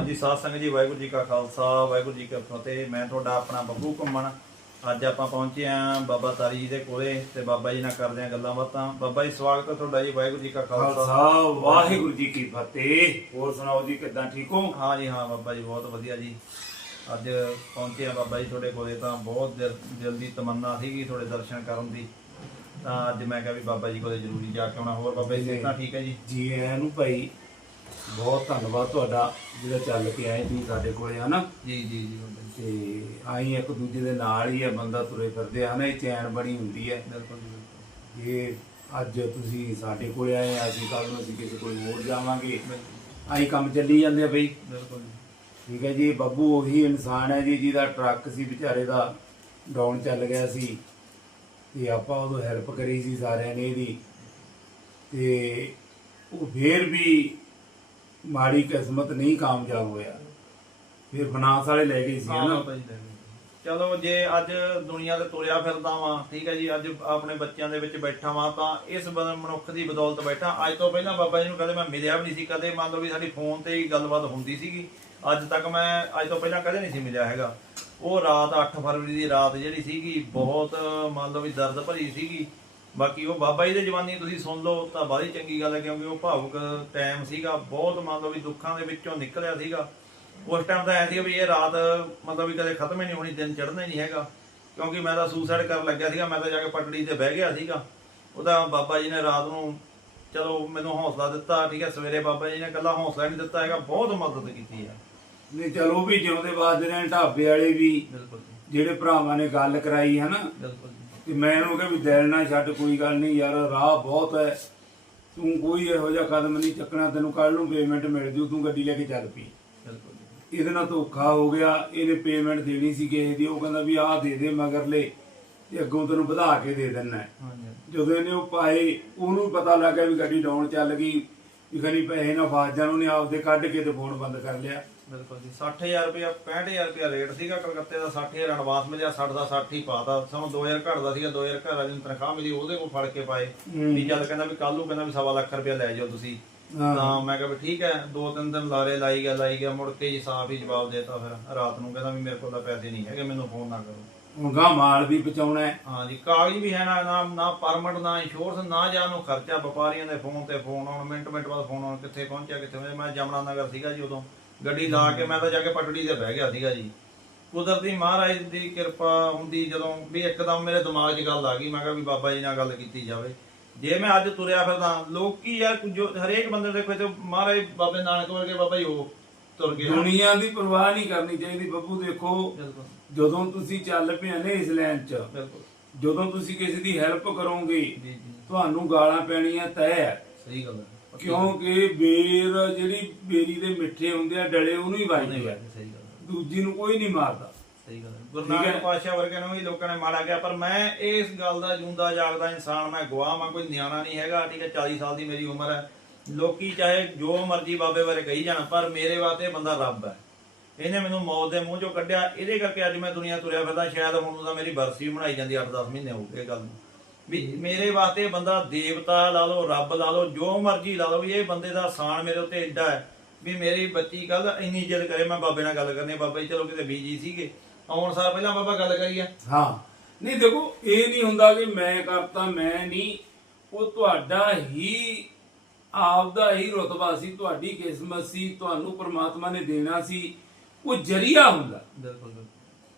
ਹਾਂਜੀ ਸਾਧ ਸੰਗਤ ਜੀ ਵਾਹਿਗੁਰੂ ਜੀ ਕਾ ਖਾਲਸਾ ਵਾਹਿਗੁਰੂ ਜੀ ਕੀ ਫਤਿਹ। ਮੈਂ ਤੁਹਾਡਾ ਆਪਣਾ ਬੱਬੂ ਘੁੰਮਣ। ਅੱਜ ਆਪਾਂ ਪਹੁੰਚੇ ਆਂ ਬਾਬਾ ਤਾਰੀ ਜੀ ਦੇ ਕੋਲੇ ਤੇ ਬਾਬਾ ਜੀ ਨਾਲ ਕਰਦੇ ਆਂ ਗੱਲਾਂ ਬਾਤਾਂ। ਬਾਬਾ ਜੀ ਸਵਾਗਤ ਹੈ ਤੁਹਾਡਾ ਜੀ ਵਾਹਿਗੁਰੂ ਜੀ ਕਾ ਖਾਲਸਾ। ਵਾਹਿਗੁਰੂ ਜੀ ਕੀ ਫਤਿਹ। ਹੋਰ ਸੁਣਾਓ ਜੀ ਕਿੱਦਾਂ ਠੀਕ ਹੋ? ਹਾਂ ਜੀ ਹਾਂ ਬਾਬਾ ਜੀ ਬਹੁਤ ਵਧੀਆ ਜੀ। ਅੱਜ ਪਹੁੰਚੇ ਆਂ ਬਾਬਾ ਜੀ ਤੁਹਾਡੇ ਕੋਲੇ ਤਾਂ ਬਹੁਤ ਦਿਲ ਦੀ ਤਮੰਨਾ ਸੀਗੀ ਤੁਹਾਡੇ ਦਰਸ਼ਨ ਕਰਨ ਦੀ। ਤਾਂ ਅੱਜ ਮੈਂ ਕਿਹਾ ਵੀ ਬਾਬਾ ਜੀ ਕੋਲੇ ਜ਼ਰੂਰੀ ਜਾ ਕੇ ਆਉਣਾ। ਹੋਰ ਬਾਬਾ ਜੀ ਸਿਹਤਾਂ ਠੀਕ ਹੈ ਜੀ? ਜੀ ਆਇਆਂ ਨੂੰ ਭਾਈ ਬਹੁਤ ਧੰਨਵਾਦ ਤੁਹਾਡਾ ਜਿਹੜਾ ਚੱਲ ਕੇ ਆਏ ਤੁਸੀਂ ਸਾਡੇ ਕੋਲੇ ਹਨਾ? ਜੀ ਜੀ ਜੀ ਜੀ ਤੇ ਆਈ ਇੱਕ ਦੂਜੇ ਦੇ ਨਾਲ ਹੀ ਹੈ ਬੰਦਾ ਤੁਰੇ ਫਿਰਦੇ ਆ ਨਾ ਇਹ ਚੈਨ ਬਣੀ ਹੁੰਦੀ ਹੈ ਬਿਲਕੁਲ ਜੀ ਬਿਲਕੁਲ। ਇਹ ਅੱਜ ਤੁਸੀਂ ਸਾਡੇ ਕੋਲੇ ਆਏ ਆ, ਅਸੀਂ ਕੱਲ ਨੂੰ ਅਸੀਂ ਕਿਸੇ ਕੋਲ ਹੋਰ ਜਾਵਾਂਗੇ। ਆਈ ਕੰਮ ਚੱਲੀ ਜਾਂਦੇ ਆ ਬਈ। ਬਿਲਕੁਲ। ਜੀ ਠੀਕ ਹੈ ਜੀ ਇਹ ਬੱਬੂ ਉਹੀ ਇਨਸਾਨ ਹੈ ਜੀ ਜਿਹਦਾ ਟਰੱਕ ਸੀ ਵਿਚਾਰੇ ਦਾ ਡਾਊਨ ਚੱਲ ਗਿਆ ਸੀ। ਤੇ ਆਪਾਂ ਉਦੋਂ ਹੈਲਪ ਕਰੀ ਸੀ ਸਾਰਿਆਂ ਨੇ ਇਹਦੀ। ਤੇ ਉਹ ਫੇਰ ਵੀ ਮਾੜੀ ਕਿਸਮਤ ਨਹੀਂ ਕਾਮਯਾਬ ਹੋਇਆ। ਫਿਰ ਫਨਾਂਸ ਵਾਲੇ ਲੈ ਗਏ ਸੀ ਹਨਾ ਚਲੋ, ਜੇ ਅੱਜ ਦੁਨੀਆ ਤੇ ਤੁਰਿਆ ਫਿਰਦਾ ਵਾਂ, ਠੀਕ ਹੈ ਜੀ, ਅੱਜ ਆਪਣੇ ਬੱਚਿਆਂ ਦੇ ਵਿੱਚ ਬੈਠਾ ਵਾਂ, ਤਾਂ ਇਸ ਮਨੁੱਖ ਦੀ ਬਦੌਲਤ ਬੈਠਾ। ਅੱਜ ਤੋਂ ਪਹਿਲਾਂ ਬਾਬਾ ਜੀ ਨੂੰ ਕਦੇ ਮੈਂ ਮਿਲਿਆ ਵੀ ਨਹੀਂ ਸੀ, ਕਦੇ ਮੰਨ ਲਓ ਵੀ ਸਾਡੀ ਫੋਨ ਤੇ ਹੀ ਗੱਲਬਾਤ ਹੁੰਦੀ ਸੀਗੀ। ਅੱਜ ਤੱਕ ਮੈਂ, ਅੱਜ ਤੋਂ ਪਹਿਲਾਂ ਕਦੇ ਨਹੀਂ ਸੀ ਮਿਲਿਆ ਹੈਗਾ। ਉਹ ਰਾਤ 8 ਫਰਵਰੀ ਦੀ ਰਾਤ ਜਿਹੜੀ ਸੀਗੀ, ਬਹੁਤ ਮੰਨ ਲਓ ਵੀ ਦਰਦ ਭਰੀ ਸੀਗੀ। ਬਾਕੀ ਉਹ ਬਾਬਾ ਜੀ ਦੇ ਜਵਾਨੀ ਤੁਸੀਂ ਸੁਣ ਲਓ ਤਾਂ ਬਾਹਲੀ ਚੰਗੀ ਗੱਲ ਹੈ ਕਿਉਂਕਿ ਉਹ ਭਾਵੁਕ ਟਾਈਮ ਸੀਗਾ ਬਹੁਤ ਮੰਨ ਲਓ ਵੀ ਦੁੱਖਾਂ ਦੇ ਵਿੱਚੋਂ ਨਿਕਲਿਆ ਸੀਗਾ। ਉਸ ਟਾਈਮ ਤਾਂ ਐ ਸੀ ਵੀ ਇਹ ਰਾਤ ਮਤਲਬ ਵੀ ਕਦੇ ਖਤਮ ਹੀ ਨਹੀਂ ਹੋਣੀ ਦਿਨ ਚੜ੍ਹਨਾ ਹੀ ਨਹੀਂ ਹੈਗਾ। ਕਿਉਂਕਿ ਮੈਂ ਤਾਂ ਸੁਸਾਈਡ ਕਰਨ ਲੱਗਿਆ ਸੀਗਾ ਮੈਂ ਤਾਂ ਜਾ ਕੇ ਪਟੜੀ ਤੇ ਬਹਿ ਗਿਆ ਸੀਗਾ। ਉਹਦਾ ਬਾਬਾ ਜੀ ਨੇ ਰਾਤ ਨੂੰ ਚਲੋ ਮੈਨੂੰ ਹੌਸਲਾ ਦਿੱਤਾ ਠੀਕ ਹੈ ਸਵੇਰੇ ਬਾਬਾ ਜੀ ਨੇ ਕੱਲਾ ਹੌਸਲਾ ਨਹੀਂ ਦਿੱਤਾ ਹੈਗਾ ਬਹੁਤ ਮਦਦ ਕੀਤੀ ਹੈ। ਨਹੀਂ ਚਲੋ ਵੀ ਜਿਉਂਦੇ ਬਾਅਦ ਰਹਿਣ ਢਾਬੇ ਵਾਲੇ ਵੀ ਬਿਲਕੁਲ ਜਿਹੜੇ ਭਰਾਵਾਂ ਨੇ ਗੱਲ ਕਰਾਈ ਹਨਾ ਬਿਲਕੁਲ ਜੀ। ਤੇ ਮੈਂ ਉਹਨੂੰ ਕਿਹਾ ਵੀ ਦਿਲ ਨਾ ਛੱਡ ਕੋਈ ਗੱਲ ਨਹੀਂ ਯਾਰ ਰਾਹ ਬਹੁਤ ਹੈ। ਤੂੰ ਕੋਈ ਇਹੋ ਜਿਹਾ ਕਦਮ ਨਹੀਂ ਚੱਕਣਾ ਤੈਨੂੰ ਕੱਲ ਨੂੰ ਪੇਮੈਂਟ ਮਿਲ ਜੂ ਤੂੰ ਗੱਡੀ ਲੈ ਕੇ ਚੱਲ ਪਈ। ਇਹਦੇ ਨਾਲ ਧੋਖਾ ਹੋ ਗਿਆ ਇਹਨੇ ਪੇਮੈਂਟ ਦੇਣੀ ਸੀ ਕਿਸੇ ਦੀ ਉਹ ਕਹਿੰਦਾ ਵੀ ਆਹ ਦੇ ਦੇ ਮਗਰਲੇ ਤੇ ਅੱਗੋਂ ਤੈਨੂੰ ਵਧਾ ਕੇ ਦੇ ਦਿੰਨਾ ਜਦੋਂ ਇਹਨੇ ਉਹ ਪਾਏ ਉਹਨੂੰ ਪਤਾ ਲੱਗਾ ਵੀ ਗੱਡੀ ਡਾਊਨ ਚੱਲ ਗਈ ਵੀ ਖਣੀ ਪੈਸੇ ਨਾ ਫਸ ਜਾਣ ਉਹਨੇ ਆਪਦੇ ਕੱਢ ਕੇ ਤੇ ਫੋਨ ਬੰਦ ਕਰ ਲਿਆ। ਬਿਲਕੁਲ ਜੀ 60000 ਰੁਪਇਆ 65000 ਰੁਪਇਆ ਰੇਟ ਸੀਗਾ ਕਲਕੱਤੇ ਦਾ 60000 ਐਡਵਾਂਸ ਮਿਲਿਆ 60 ਦਾ 60 ਹੀ ਪਾਤਾ। ਸਾਨੂੰ 2000 ਘਟਦਾ ਸੀਗਾ 2000 ਘਰ ਵਾਲੀ ਨੂੰ ਤਨਖਾਹ ਮਿਲੀ ਉਹਦੇ ਕੋਲ ਫੜ ਕੇ ਪਾਏ। ਵੀ ਜਦ ਕਹਿੰਦਾ ਵੀ ਕੱਲ ਨੂੰ ਕਹਿੰਦਾ ਵੀ ਸਵਾ ਲੱਖ ਰੁਪਇਆ ਲੈ ਜਾਓ ਤੁਸੀਂ। ਹਾਂ। ਤਾਂ ਮੈਂ ਕਿਹਾ ਵੀ ਠੀਕ ਹੈ ਦੋ ਤਿੰਨ ਦਿਨ ਲਾਰੇ ਲਾਈ ਗਿਆ ਲਾਈ ਗਿਆ ਮੁੜ ਕੇ ਜੀ ਸਾਫ਼ ਹੀ ਜਵਾਬ ਦੇਤਾ ਫਿਰ। ਰਾਤ ਨੂੰ ਕਹਿੰਦਾ ਵੀ ਮੇਰੇ ਕੋਲ ਤਾਂ ਪੈਸੇ ਨਹੀਂ ਹੈਗੇ ਮੈਨੂੰ ਫੋਨ ਨਾ ਕਰੋ। ਗਾਂ ਮਾਲ ਵੀ ਬਚਾਉਣਾ ਹੈ। ਹਾਂ ਜੀ ਕਾਗਜ਼ ਵੀ ਹੈ ਨਾ ਨਾ ਨਾ ਪਰਮਿਟ ਨਾ ਇੰਸ਼ੋਰੈਂਸ ਨਾ ਜਾਂ ਨੂੰ ਖਰਚਾ ਵਪਾਰੀਆਂ ਦੇ ਫੋਨ ਤੇ ਫੋਨ ਆਉਣ ਮਿੰਟ ਮਿੰਟ ਬਾਅਦ ਫੋਨ ਆਉਣ ਕਿੱਥੇ ਪਹੁੰਚਿਆ ਕਿੱਥੇ ਮੈਂ ਜਮਨਾ ਨਗਰ ਸੀਗਾ ਜੀ ਉਦੋਂ। ਗੱਡੀ ਲਾ ਕੇ ਮੈਂ ਤਾਂ ਜਾ ਕੇ ਪਟੜੀ ਤੇ ਬਹਿ ਗਿਆ ਸੀਗਾ ਜੀ। ਕੁਦਰਤੀ ਮਹਾਰਾਜ ਦੀ ਕਿਰਪਾ ਹੁੰਦੀ ਜਦੋਂ ਵੀ ਇੱਕਦਮ ਮੇਰੇ ਦਿਮਾਗ 'ਚ ਗੱਲ ਆ ਗਈ ਮੈਂ ਕਿਹਾ ਵੀ ਬਾਬਾ ਜੀ ਨਾਲ ਗੱਲ ਕੀਤੀ ਜਾਵੇ। ਜੇ ਮੈਂ ਅੱਜ ਤੁਰਿਆ ਫਿਰਦਾ ਲੋਕੀ ਯਾਰ ਜੋ ਹਰੇਕ ਬੰਦੇ ਦੇ ਕੋਈ ਤੇ ਮਹਾਰਾਜ ਬਾਬੇ ਨਾਨਕ ਵਰਗੇ ਬਾਬਾ ਜੀ ਉਹ ਤੁਰ ਗਏ। ਦੁਨੀਆ ਦੀ ਪਰਵਾਹ ਨਹੀਂ ਕਰਨੀ ਚਾਹੀਦੀ ਬੱਬੂ ਦੇਖੋ ਜਦੋਂ ਤੁਸੀਂ ਚੱਲ ਪਏ ਨੇ ਇਸ ਲਾਈਨ 'ਚ ਜਦੋਂ ਤੁਸੀਂ ਕਿਸੇ ਦੀ ਹੈਲਪ ਕਰੋਗੇ ਤੁਹਾਨੂੰ ਗਾਲਾਂ ਪੈਣੀਆਂ ਤੈਅ ਹੈ ਸਹੀ ਗੱਲ ਹੈ। ਕਿਉਂਕਿ ਬੇਰ ਜਿਹੜੀ ਬੇਰੀ ਦੇ ਮਿੱਠੇ ਹੁੰਦੇ ਆ ਡਲੇ ਉਹਨੂੰ ਹੀ ਵੱਜਦੇ ਆ। ਸਹੀ ਗੱਲ ਹੈ ਦੂਜੀ ਨੂੰ ਕੋਈ ਨਹੀਂ ਮਾਰਦਾ। ਸਹੀ ਗੱਲ ਹੈ ਗੁਰੂ ਨਾਨਕ ਪਾਤਸ਼ਾਹ ਵਰਗੇ ਨੂੰ ਵੀ ਲੋਕਾਂ ਨੇ ਮਾੜਾ ਗਿਆ ਪਰ ਮੈਂ ਇਸ ਗੱਲ ਦਾ ਜੂੰਦਾ ਜਾਗਦਾ ਇਨਸਾਨ ਮੈਂ ਗਵਾਹ ਮੈਂ ਕੋਈ ਨਿਆਣਾ ਨਹੀਂ ਹੈਗਾ ਠੀਕ ਹੈ 40 ਸਾਲ ਦੀ ਮੇਰੀ ਉਮਰ ਹੈ। ਲੋਕੀ ਚਾਹੇ ਜੋ ਮਰਜ਼ੀ ਬਾਬੇ ਬਾਰੇ ਕਹੀ ਜਾਣ ਪਰ ਮੇਰੇ ਵਾਸਤੇ ਇਹ ਬੰਦਾ ਰੱਬ ਹੈ। ਇਹਨੇ ਮੈਨੂੰ ਮੌਤ ਦੇ ਮੂੰਹ ਚੋਂ ਕੱਢਿਆ ਇਹਦੇ ਕਰਕੇ ਅੱਜ ਮੈਂ ਦੁਨੀਆ ਤੁਰਿਆ ਫਿਰਦਾ ਸ਼ਾਇਦ ਹੁਣ ਤਾਂ ਮੇਰੀ ਬਰਸੀ ਵੀ ਮਨਾਈ ਜਾਂਦੀ 8-10 ਮਹੀਨੇ ਹੋ ਗਏ ਇਹ ਗੱਲ ਨੂੰ। ਵੀ ਮੇਰੇ ਵਾਸਤੇ ਬੰਦਾ ਦੇਵਤਾ ਲਾ ਲਓ ਰੱਬ ਲਾ ਲਓ ਜੋ ਮਰਜ਼ੀ ਲਾ ਲਓ ਵੀ ਇਹ ਬੰਦੇ ਦਾ ਸਾਨ ਮੇਰੇ ਉੱਤੇ ਹੈ ਵੀ ਮੇਰੀ ਬੱਚੀ ਕੱਲ ਇੰਨੀ ਇੱਜ਼ਤ ਕਰੇ ਮੈਂ ਬਾਬੇ ਨਾਲ ਗੱਲ ਕਰਨੀ। ਬਾਬਾ ਜੀ ਚਲੋ ਕਿਤੇ ਬੀਜੀ ਸੀਗੇ। ਆਉਣ ਸਾਲ ਪਹਿਲਾਂ ਬਾਬਾ ਗੱਲ ਕਰੀ ਆ ਹਾਂ। ਨਹੀਂ ਦੇਖੋ ਇਹ ਨਹੀਂ ਹੁੰਦਾ ਕਿ ਮੈਂ ਕਰਤਾ ਮੈਂ ਨਹੀਂ। ਉਹ ਤੁਹਾਡਾ ਹੀ ਆਪਦਾ ਹੀ ਰਤਬਾ ਸੀ ਤੁਹਾਡੀ ਕਿਸਮਤ ਸੀ ਤੁਹਾਨੂੰ ਪ੍ਰਮਾਤਮਾ ਨੇ ਦੇਣਾ ਸੀ। ਉਹ ਜਰੀਆ ਹੁੰਦਾ। ਬਿਲਕੁਲ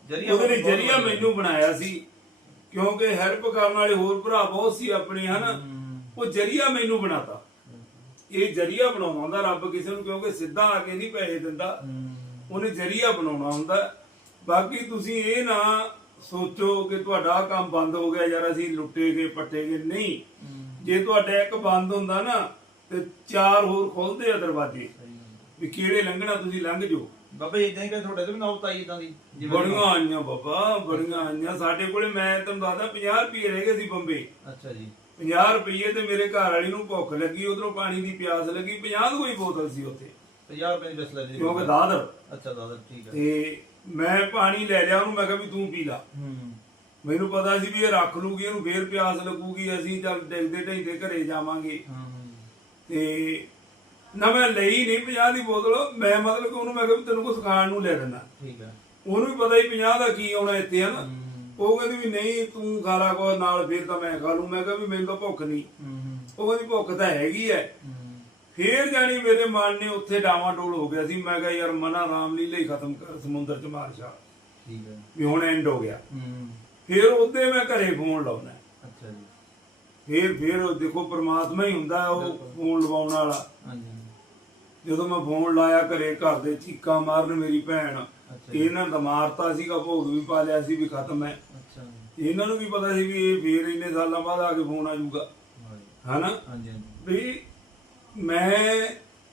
ਜਰੀਆ ਉਹਦੇ ਜਰੀਆ ਮੈਨੂੰ ਬਣਾਇਆ ਸੀ। ਕਿਉਂਕਿ ਹੈਲਪ ਕਰਨ ਵਾਲੇ ਹੋਰ ਭਰਾ ਬਹੁਤ ਸੀ ਆਪਣੇ ਹਨ? ਉਹ ਜਰੀਆ ਮੈਨੂੰ ਬਣਾਤਾ। ਇਹ ਜਰੀਆ ਬਣਾਉਣਾ ਹੁੰਦਾ ਰੱਬ ਕਿਸੇ ਨੂੰ ਕਿਉਂਕਿ ਸਿੱਧਾ ਆ ਕੇ ਨਹੀਂ ਪੈਸੇ ਦਿੰਦਾ। ਉਹਨੇ ਜਰੀਆ ਬਣਾਉਣਾ ਹੁੰਦਾ। ਬਾਕੀ ਤੁਸੀਂ ਇਹ ਨਾ ਸੋਚੋ ਕਿ ਤੁਹਾਡਾ ਕੰਮ ਬੰਦ ਹੋ ਗਿਆ ਯਾਰ ਅਸੀਂ ਲੁੱਟੇ ਗਏ ਪੱਟੇ ਗਏ। ਨਹੀਂ। ਜੇ ਤੁਹਾਡਾ ਇੱਕ ਬੰਦ ਹੁੰਦਾ ਨਾ ਤੇ ਚਾਰ ਹੋਰ ਖੁੱਲਦੇ ਆ ਦਰਵਾਜ਼ੇ। ਵੀ ਕਿਹੜੇ ਲੰਘਣਾ ਤੁਸੀਂ ਲੰਘ ਜਾਓ। ਬਾਬਾ ਜੀ ਇਦਾਂ ਹੀ ਕਿ ਤੁਹਾਡੇ ਤੋਂ ਵੀ ਨੌਬਤ ਆਈ ਇਦਾਂ ਦੀ? ਬੜੀਆਂ ਆਈਆਂ ਬਾਬਾ ਬੜੀਆਂ ਆਈਆਂ। ਸਾਡੇ ਕੋਲੇ ਮੈਂ ਤੁਹਾਨੂੰ ਦੱਸਦਾ 50 ਰੁਪਏ ਰਹਿ ਗਏ ਸੀ ਬੰਬੇ। ਅੱਛਾ ਜੀ। 50 ਰੁਪਏ ਤੇ ਮੇਰੇ ਘਰ ਵਾਲੀ ਨੂੰ ਭੁੱਖ ਲੱਗੀ ਉਧਰੋਂ ਪਾਣੀ ਦੀ ਪਿਆਸ ਲੱਗੀ। 50 ਦੀ ਕੋਈ ਬੋਤਲ ਸੀ ਉੱਥੇ। 50 ਰੁਪਏ ਦੀ ਬਿਸਲਰੀ ਕਿਉਂਕਿ ਦਾਦਰ। ਅੱਛਾ ਦਾਦਾ ਠੀਕ ਹੈ। ਤੇ ਮੈਂ ਪਾਣੀ ਲੈ ਲਿਆ ਉਹਨੂੰ ਮੈਂ ਕਿਹਾ ਵੀ ਤੂੰ ਪੀ ਲਾ। ਹੂੰ। ਮੈਨੂੰ ਪਤਾ ਸੀ ਵੀ ਇਹ ਰੱਖ ਲੂਗੀ ਇਹਨੂੰ ਫੇਰ ਪਿਆਸ ਲੱਗੂਗੀ ਅਸੀਂ ਚੱਲ ਡਿੱਗਦੇ ਢੈਂਦੇ ਘਰੇ ਜਾਵਾਂਗੇ। ਹੂੰ। ਤੇ ਨਾ ਮੈਂ ਲਈ ਨਹੀਂ 50 ਦੀ ਬੋਤਲ ਮੈਂ ਮਤਲਬ ਕਿ ਉਹਨੂੰ ਮੈਂ ਕਿਹਾ ਵੀ ਤੈਨੂੰ ਕੁਝ ਖਾਣ ਨੂੰ ਲੈ ਦੇਣਾ ਠੀਕ ਹੈ ਉਹਨੂੰ ਵੀ ਪਤਾ ਹੀ 50 ਦਾ ਕੀ ਆਉਣਾ ਇੱਥੇ ਹਨ? ਉਹ ਕਹਿੰਦੀ ਵੀ ਨਹੀਂ ਤੂੰ ਖਾ ਲਾ ਕੋ ਨਾਲ ਫਿਰ ਤਾਂ ਮੈਂ ਖਾ ਲੂੰ। ਮੈਂ ਕਿਹਾ ਵੀ ਮੈਨੂੰ ਤਾਂ ਭੁੱਖ ਨਹੀਂ। ਉਹ ਕਹਿੰਦੀ ਭੁੱਖ ਤਾਂ ਹੈਗੀ ਐ। ਫੇਰ ਜਾਣੀ ਮੇਰੇ ਮਨ ਨੇ ਉੱਥੇ ਡਾਵਾਡੋਲ ਹੋ ਗਿਆ ਸੀ। ਮੈਂ ਕਿਹਾ ਯਾਰ ਮਨਾ ਰਾਮਲੀਲਾ ਹੀ ਖਤਮ ਕਰ ਸਮੁੰਦਰ ਚ ਮਾਰ ਛਾਲ ਠੀਕ ਹੈ ਵੀ ਹੁਣ ਐਂਡ ਹੋ ਗਿਆ। ਫਿਰ ਉਹਦੇ ਮੈਂ ਘਰੇ ਫੋਨ ਲਾਉਣਾ। ਅੱਛਾ ਜੀ। ਫਿਰ ਫਿਰ ਦੇਖੋ ਪ੍ਰਮਾਤਮਾ ਹੀ ਹੁੰਦਾ ਉਹ ਫੋਨ ਲਵਾਉਣ ਵਾਲਾ। ਹਾਂਜੀ। ਜਦੋਂ ਮੈਂ ਫੋਨ ਲਾਇਆ ਘਰੇ ਘਰ ਦੇ ਚੀਕਾਂ ਮਾਰਨ ਮੇਰੀ ਭੈਣ ਇਹਨਾਂ ਦਾ ਮਾਰਤਾ ਸੀਗਾ ਭੋਗ ਵੀ ਪਾ ਲਿਆ ਸੀ ਵੀ ਖਤਮ ਹੈ। ਇਹਨਾਂ ਨੂੰ ਵੀ ਪਤਾ ਸੀ ਵੀ ਇਹ ਫੇਰ ਇੰਨੇ ਸਾਲਾਂ ਬਾਅਦ ਆ ਕੇ ਫੋਨ ਆ ਜਾਊਗਾ। ਹਨਾ? ਹਾਂਜੀ ਹਾਂਜੀ। ਵੀ ਮੈਂ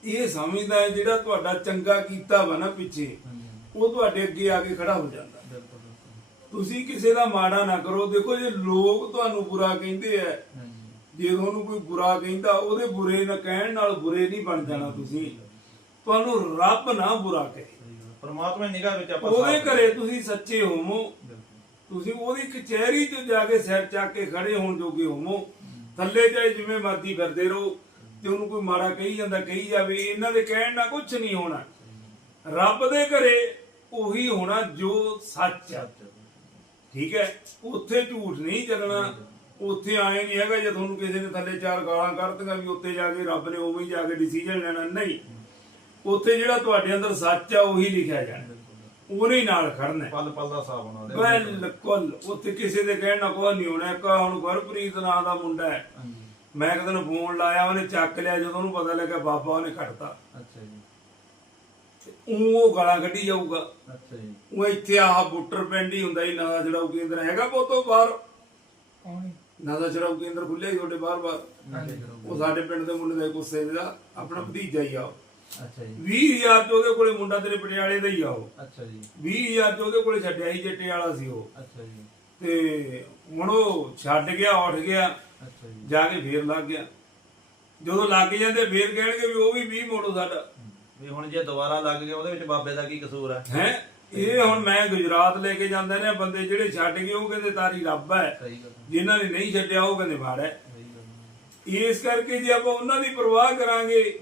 ਇਹ ਸਮਝਦਾ ਜਿਹੜਾ ਤੁਹਾਡਾ ਚੰਗਾ ਕੀਤਾ ਵਾ ਨਾ ਪਿੱਛੇ ਉਹ ਤੁਹਾਡੇ ਅੱਗੇ ਆ ਕੇ ਖੜਾ ਹੋ ਜਾਂਦਾ। ਤੁਸੀਂ ਕਿਸੇ ਦਾ ਮਾੜਾ ਨਾ ਕਰੋ। ਦੇਖੋ ਜੇ ਲੋਕ ਤੁਹਾਨੂੰ ਬੁਰਾ ਕਹਿੰਦੇ ਆ ਜੇ ਤੁਹਾਨੂੰ ਕੋਈ ਬੁਰਾ ਕਹਿੰਦਾ ਉਹਦੇ ਬੁਰੇ ਨਾ ਕਹਿਣ ਨਾਲ ਬੁਰੇ ਨਹੀਂ ਬਣ ਜਾਣਾ ਤੁਸੀਂ। ਤੁਹਾਨੂੰ ਰੱਬ ਨਾ ਬੁਰਾ ਗੱਲ। ਪਰਮਾਤਮਾ ਦੀ ਨਿਗਾਹ ਵਿੱਚ ਆਪਾਂ ਉਹਦੇ ਘਰੇ ਤੁਸੀਂ ਸੱਚੇ ਹੋਵੋ। ਤੁਸੀਂ ਉਹਦੀ ਕਚਹਿਰੀ 'ਚ ਜਾ ਕੇ ਸਿਰ ਚੱਕ ਕੇ ਖੜੇ ਹੋਣ ਜੋਗੇ ਹੋਵੋ। ਥੱਲੇ ਚਾਹੇ ਜਿਵੇਂ ਮਰਜ਼ੀ ਫਿਰਦੇ ਰਹੋ। ਤੇ ਉਹਨੂੰ ਕੋਈ ਮਾੜਾ ਕਹੀ ਜਾਂਦਾ ਕਹੀ ਜਾਵੇ ਇਹਨਾਂ ਦੇ ਕਹਿਣ ਨਾਲ ਕੁਝ ਨਹੀਂ ਹੋਣਾ। ਰੱਬ ਦੇ ਘਰੇ ਉਹੀ ਹੋਣਾ ਜੋ ਸੱਚ ਆ। ਠੀਕ ਹੈ? ਉੱਥੇ ਝੂਠ ਨਹੀਂ ਚੱਲਣਾ। ਉੱਥੇ ਆਏ ਨਹੀਂ ਹੈਗਾ ਜੇ ਤੁਹਾਨੂੰ ਕਿਸੇ ਨੇ ਥੱਲੇ ਚਾਰ ਗਾਲਾਂ ਕੱਢਤੀਆਂ ਵੀ ਉੱਥੇ ਜਾ ਕੇ ਰੱਬ ਨੇ ਉਵੇਂ ਹੀ ਜਾ ਕੇ ਡਿਸੀਜਨ ਲੈਣਾ। ਨਹੀਂ। ਉੱਥੇ ਜਿਹੜਾ ਤੁਹਾਡੇ ਅੰਦਰ ਸੱਚ ਆ ਉਹੀ ਲਿਖਿਆ ਜਾਣਾ। ਉਹਨੇ ਨਾਲ ਖੜਨਾ। ਪਲ ਪਲ ਦਾ ਹਿਸਾਬ ਦੇ ਬਿਲਕੁਲ। ਉੱਥੇ ਕਿਸੇ ਦੇ ਕਹਿਣ ਨਾਲ ਕੋਈ ਨਹੀਂ ਹੋਣਾ। ਕਾ ਹੁਣ ਗੁਰਪ੍ਰੀਤ ਨਾਂ ਦਾ ਮੁੰਡਾ ਹੈ। ਮੈਂ ਕਿਤੇ ਨੂੰ ਫੋਨ ਲਾਇਆ ਉਹਨੇ ਚੱਕ ਲਿਆ। ਜਦੋਂ ਉਹਨੂੰ ਪਤਾ ਲੱਗਾ ਬਾਬਾ ਉਹਨੇ ਕੱਟਤਾ ਅੱਛਾ ਜੀ। ਉਹ ਗਾਲਾਂ ਕੱਢੀ ਜਾਊਗਾ। ਅੱਛਾ ਜੀ। ਉਹ ਇੱਥੇ ਆਹ ਬੁੱਟਰ ਪਿੰਡ ਹੀ ਹੁੰਦਾ ਹੀ ਨਾ ਦਾ ਚੜਾਊ ਕੇਂਦਰ ਹੈਗਾ ਬੋਤੋਂ ਬਾਹਰ। ਨਾ ਦਾ ਚੜਾਊ ਕੇਂਦਰ ਖੁੱਲਿਆ ਹੀ ਤੁਹਾਡੇ ਬਾਹਰ ਉਹ ਸਾਡੇ ਪਿੰਡ ਦੇ ਮੁੰਡੇ ਦਾ ਗੁੱਸੇ ਦਾ ਆਪਣਾ ਭਤੀਜਾ ਹੀ ਆ ਉਹ। ਅੱਛਾ ਜੀ। 20000 ਚ ਉਹਦੇ ਕੋਲੇ ਮੁੰਡਾ ਤੇਰੇ ਪਟਿਆਲੇ ਦਾ ਹੀ ਆ ਉਹ। ਅੱਛਾ ਜੀ। 20000 ਚ ਉਹਦੇ ਕੋਲੇ ਛੱਡਿਆ ਸੀ ਜੱਟੇ ਵਾਲਾ ਸੀ ਉਹ। ਅੱਛਾ ਜੀ। ਤੇ ਹੁਣ ਉਹ ਛੱਡ ਗਿਆ ਉੱਠ ਗਿਆ ਅੱਛਾ ਜੀ। ਜਾ ਕੇ ਫੇਰ ਲੱਗ ਗਿਆ। ਜਦੋਂ ਲੱਗ ਜਾਂਦੇ ਫੇਰ ਕਹਿਣਗੇ ਵੀ ਉਹ ਵੀ 20 ਮੋੜੋ ਸਾਡਾ। ਵੀ ਹੁਣ ਜੇ ਦੁਬਾਰਾ ਲੱਗ ਗਿਆ ਉਹਦੇ ਵਿੱਚ ਬਾਬੇ ਦਾ ਕੀ ਕਸੂਰ ਹੈ ਹੈ? ਇਹ ਹੁਣ ਮੈਂ ਗੁਜਰਾਤ ਲੈ ਕੇ ਜਾਂਦੇ ਨੇ ਬੰਦੇ ਜਿਹੜੇ ਛੱਡ ਗਏ ਉਹ ਕਹਿੰਦੇ ਤਾਰੀ ਰੱਬ ਹੈ। ਜਿਨ੍ਹਾਂ ਨੇ ਨਹੀਂ ਛੱਡਿਆ ਉਹ ਕਹਿੰਦੇ ਮਾੜਾ ਹੈ। ਇਸ ਕਰਕੇ ਜੇ ਆਪਾਂ ਉਹਨਾਂ ਦੀ ਪਰਵਾਹ ਕਰਾਂਗੇ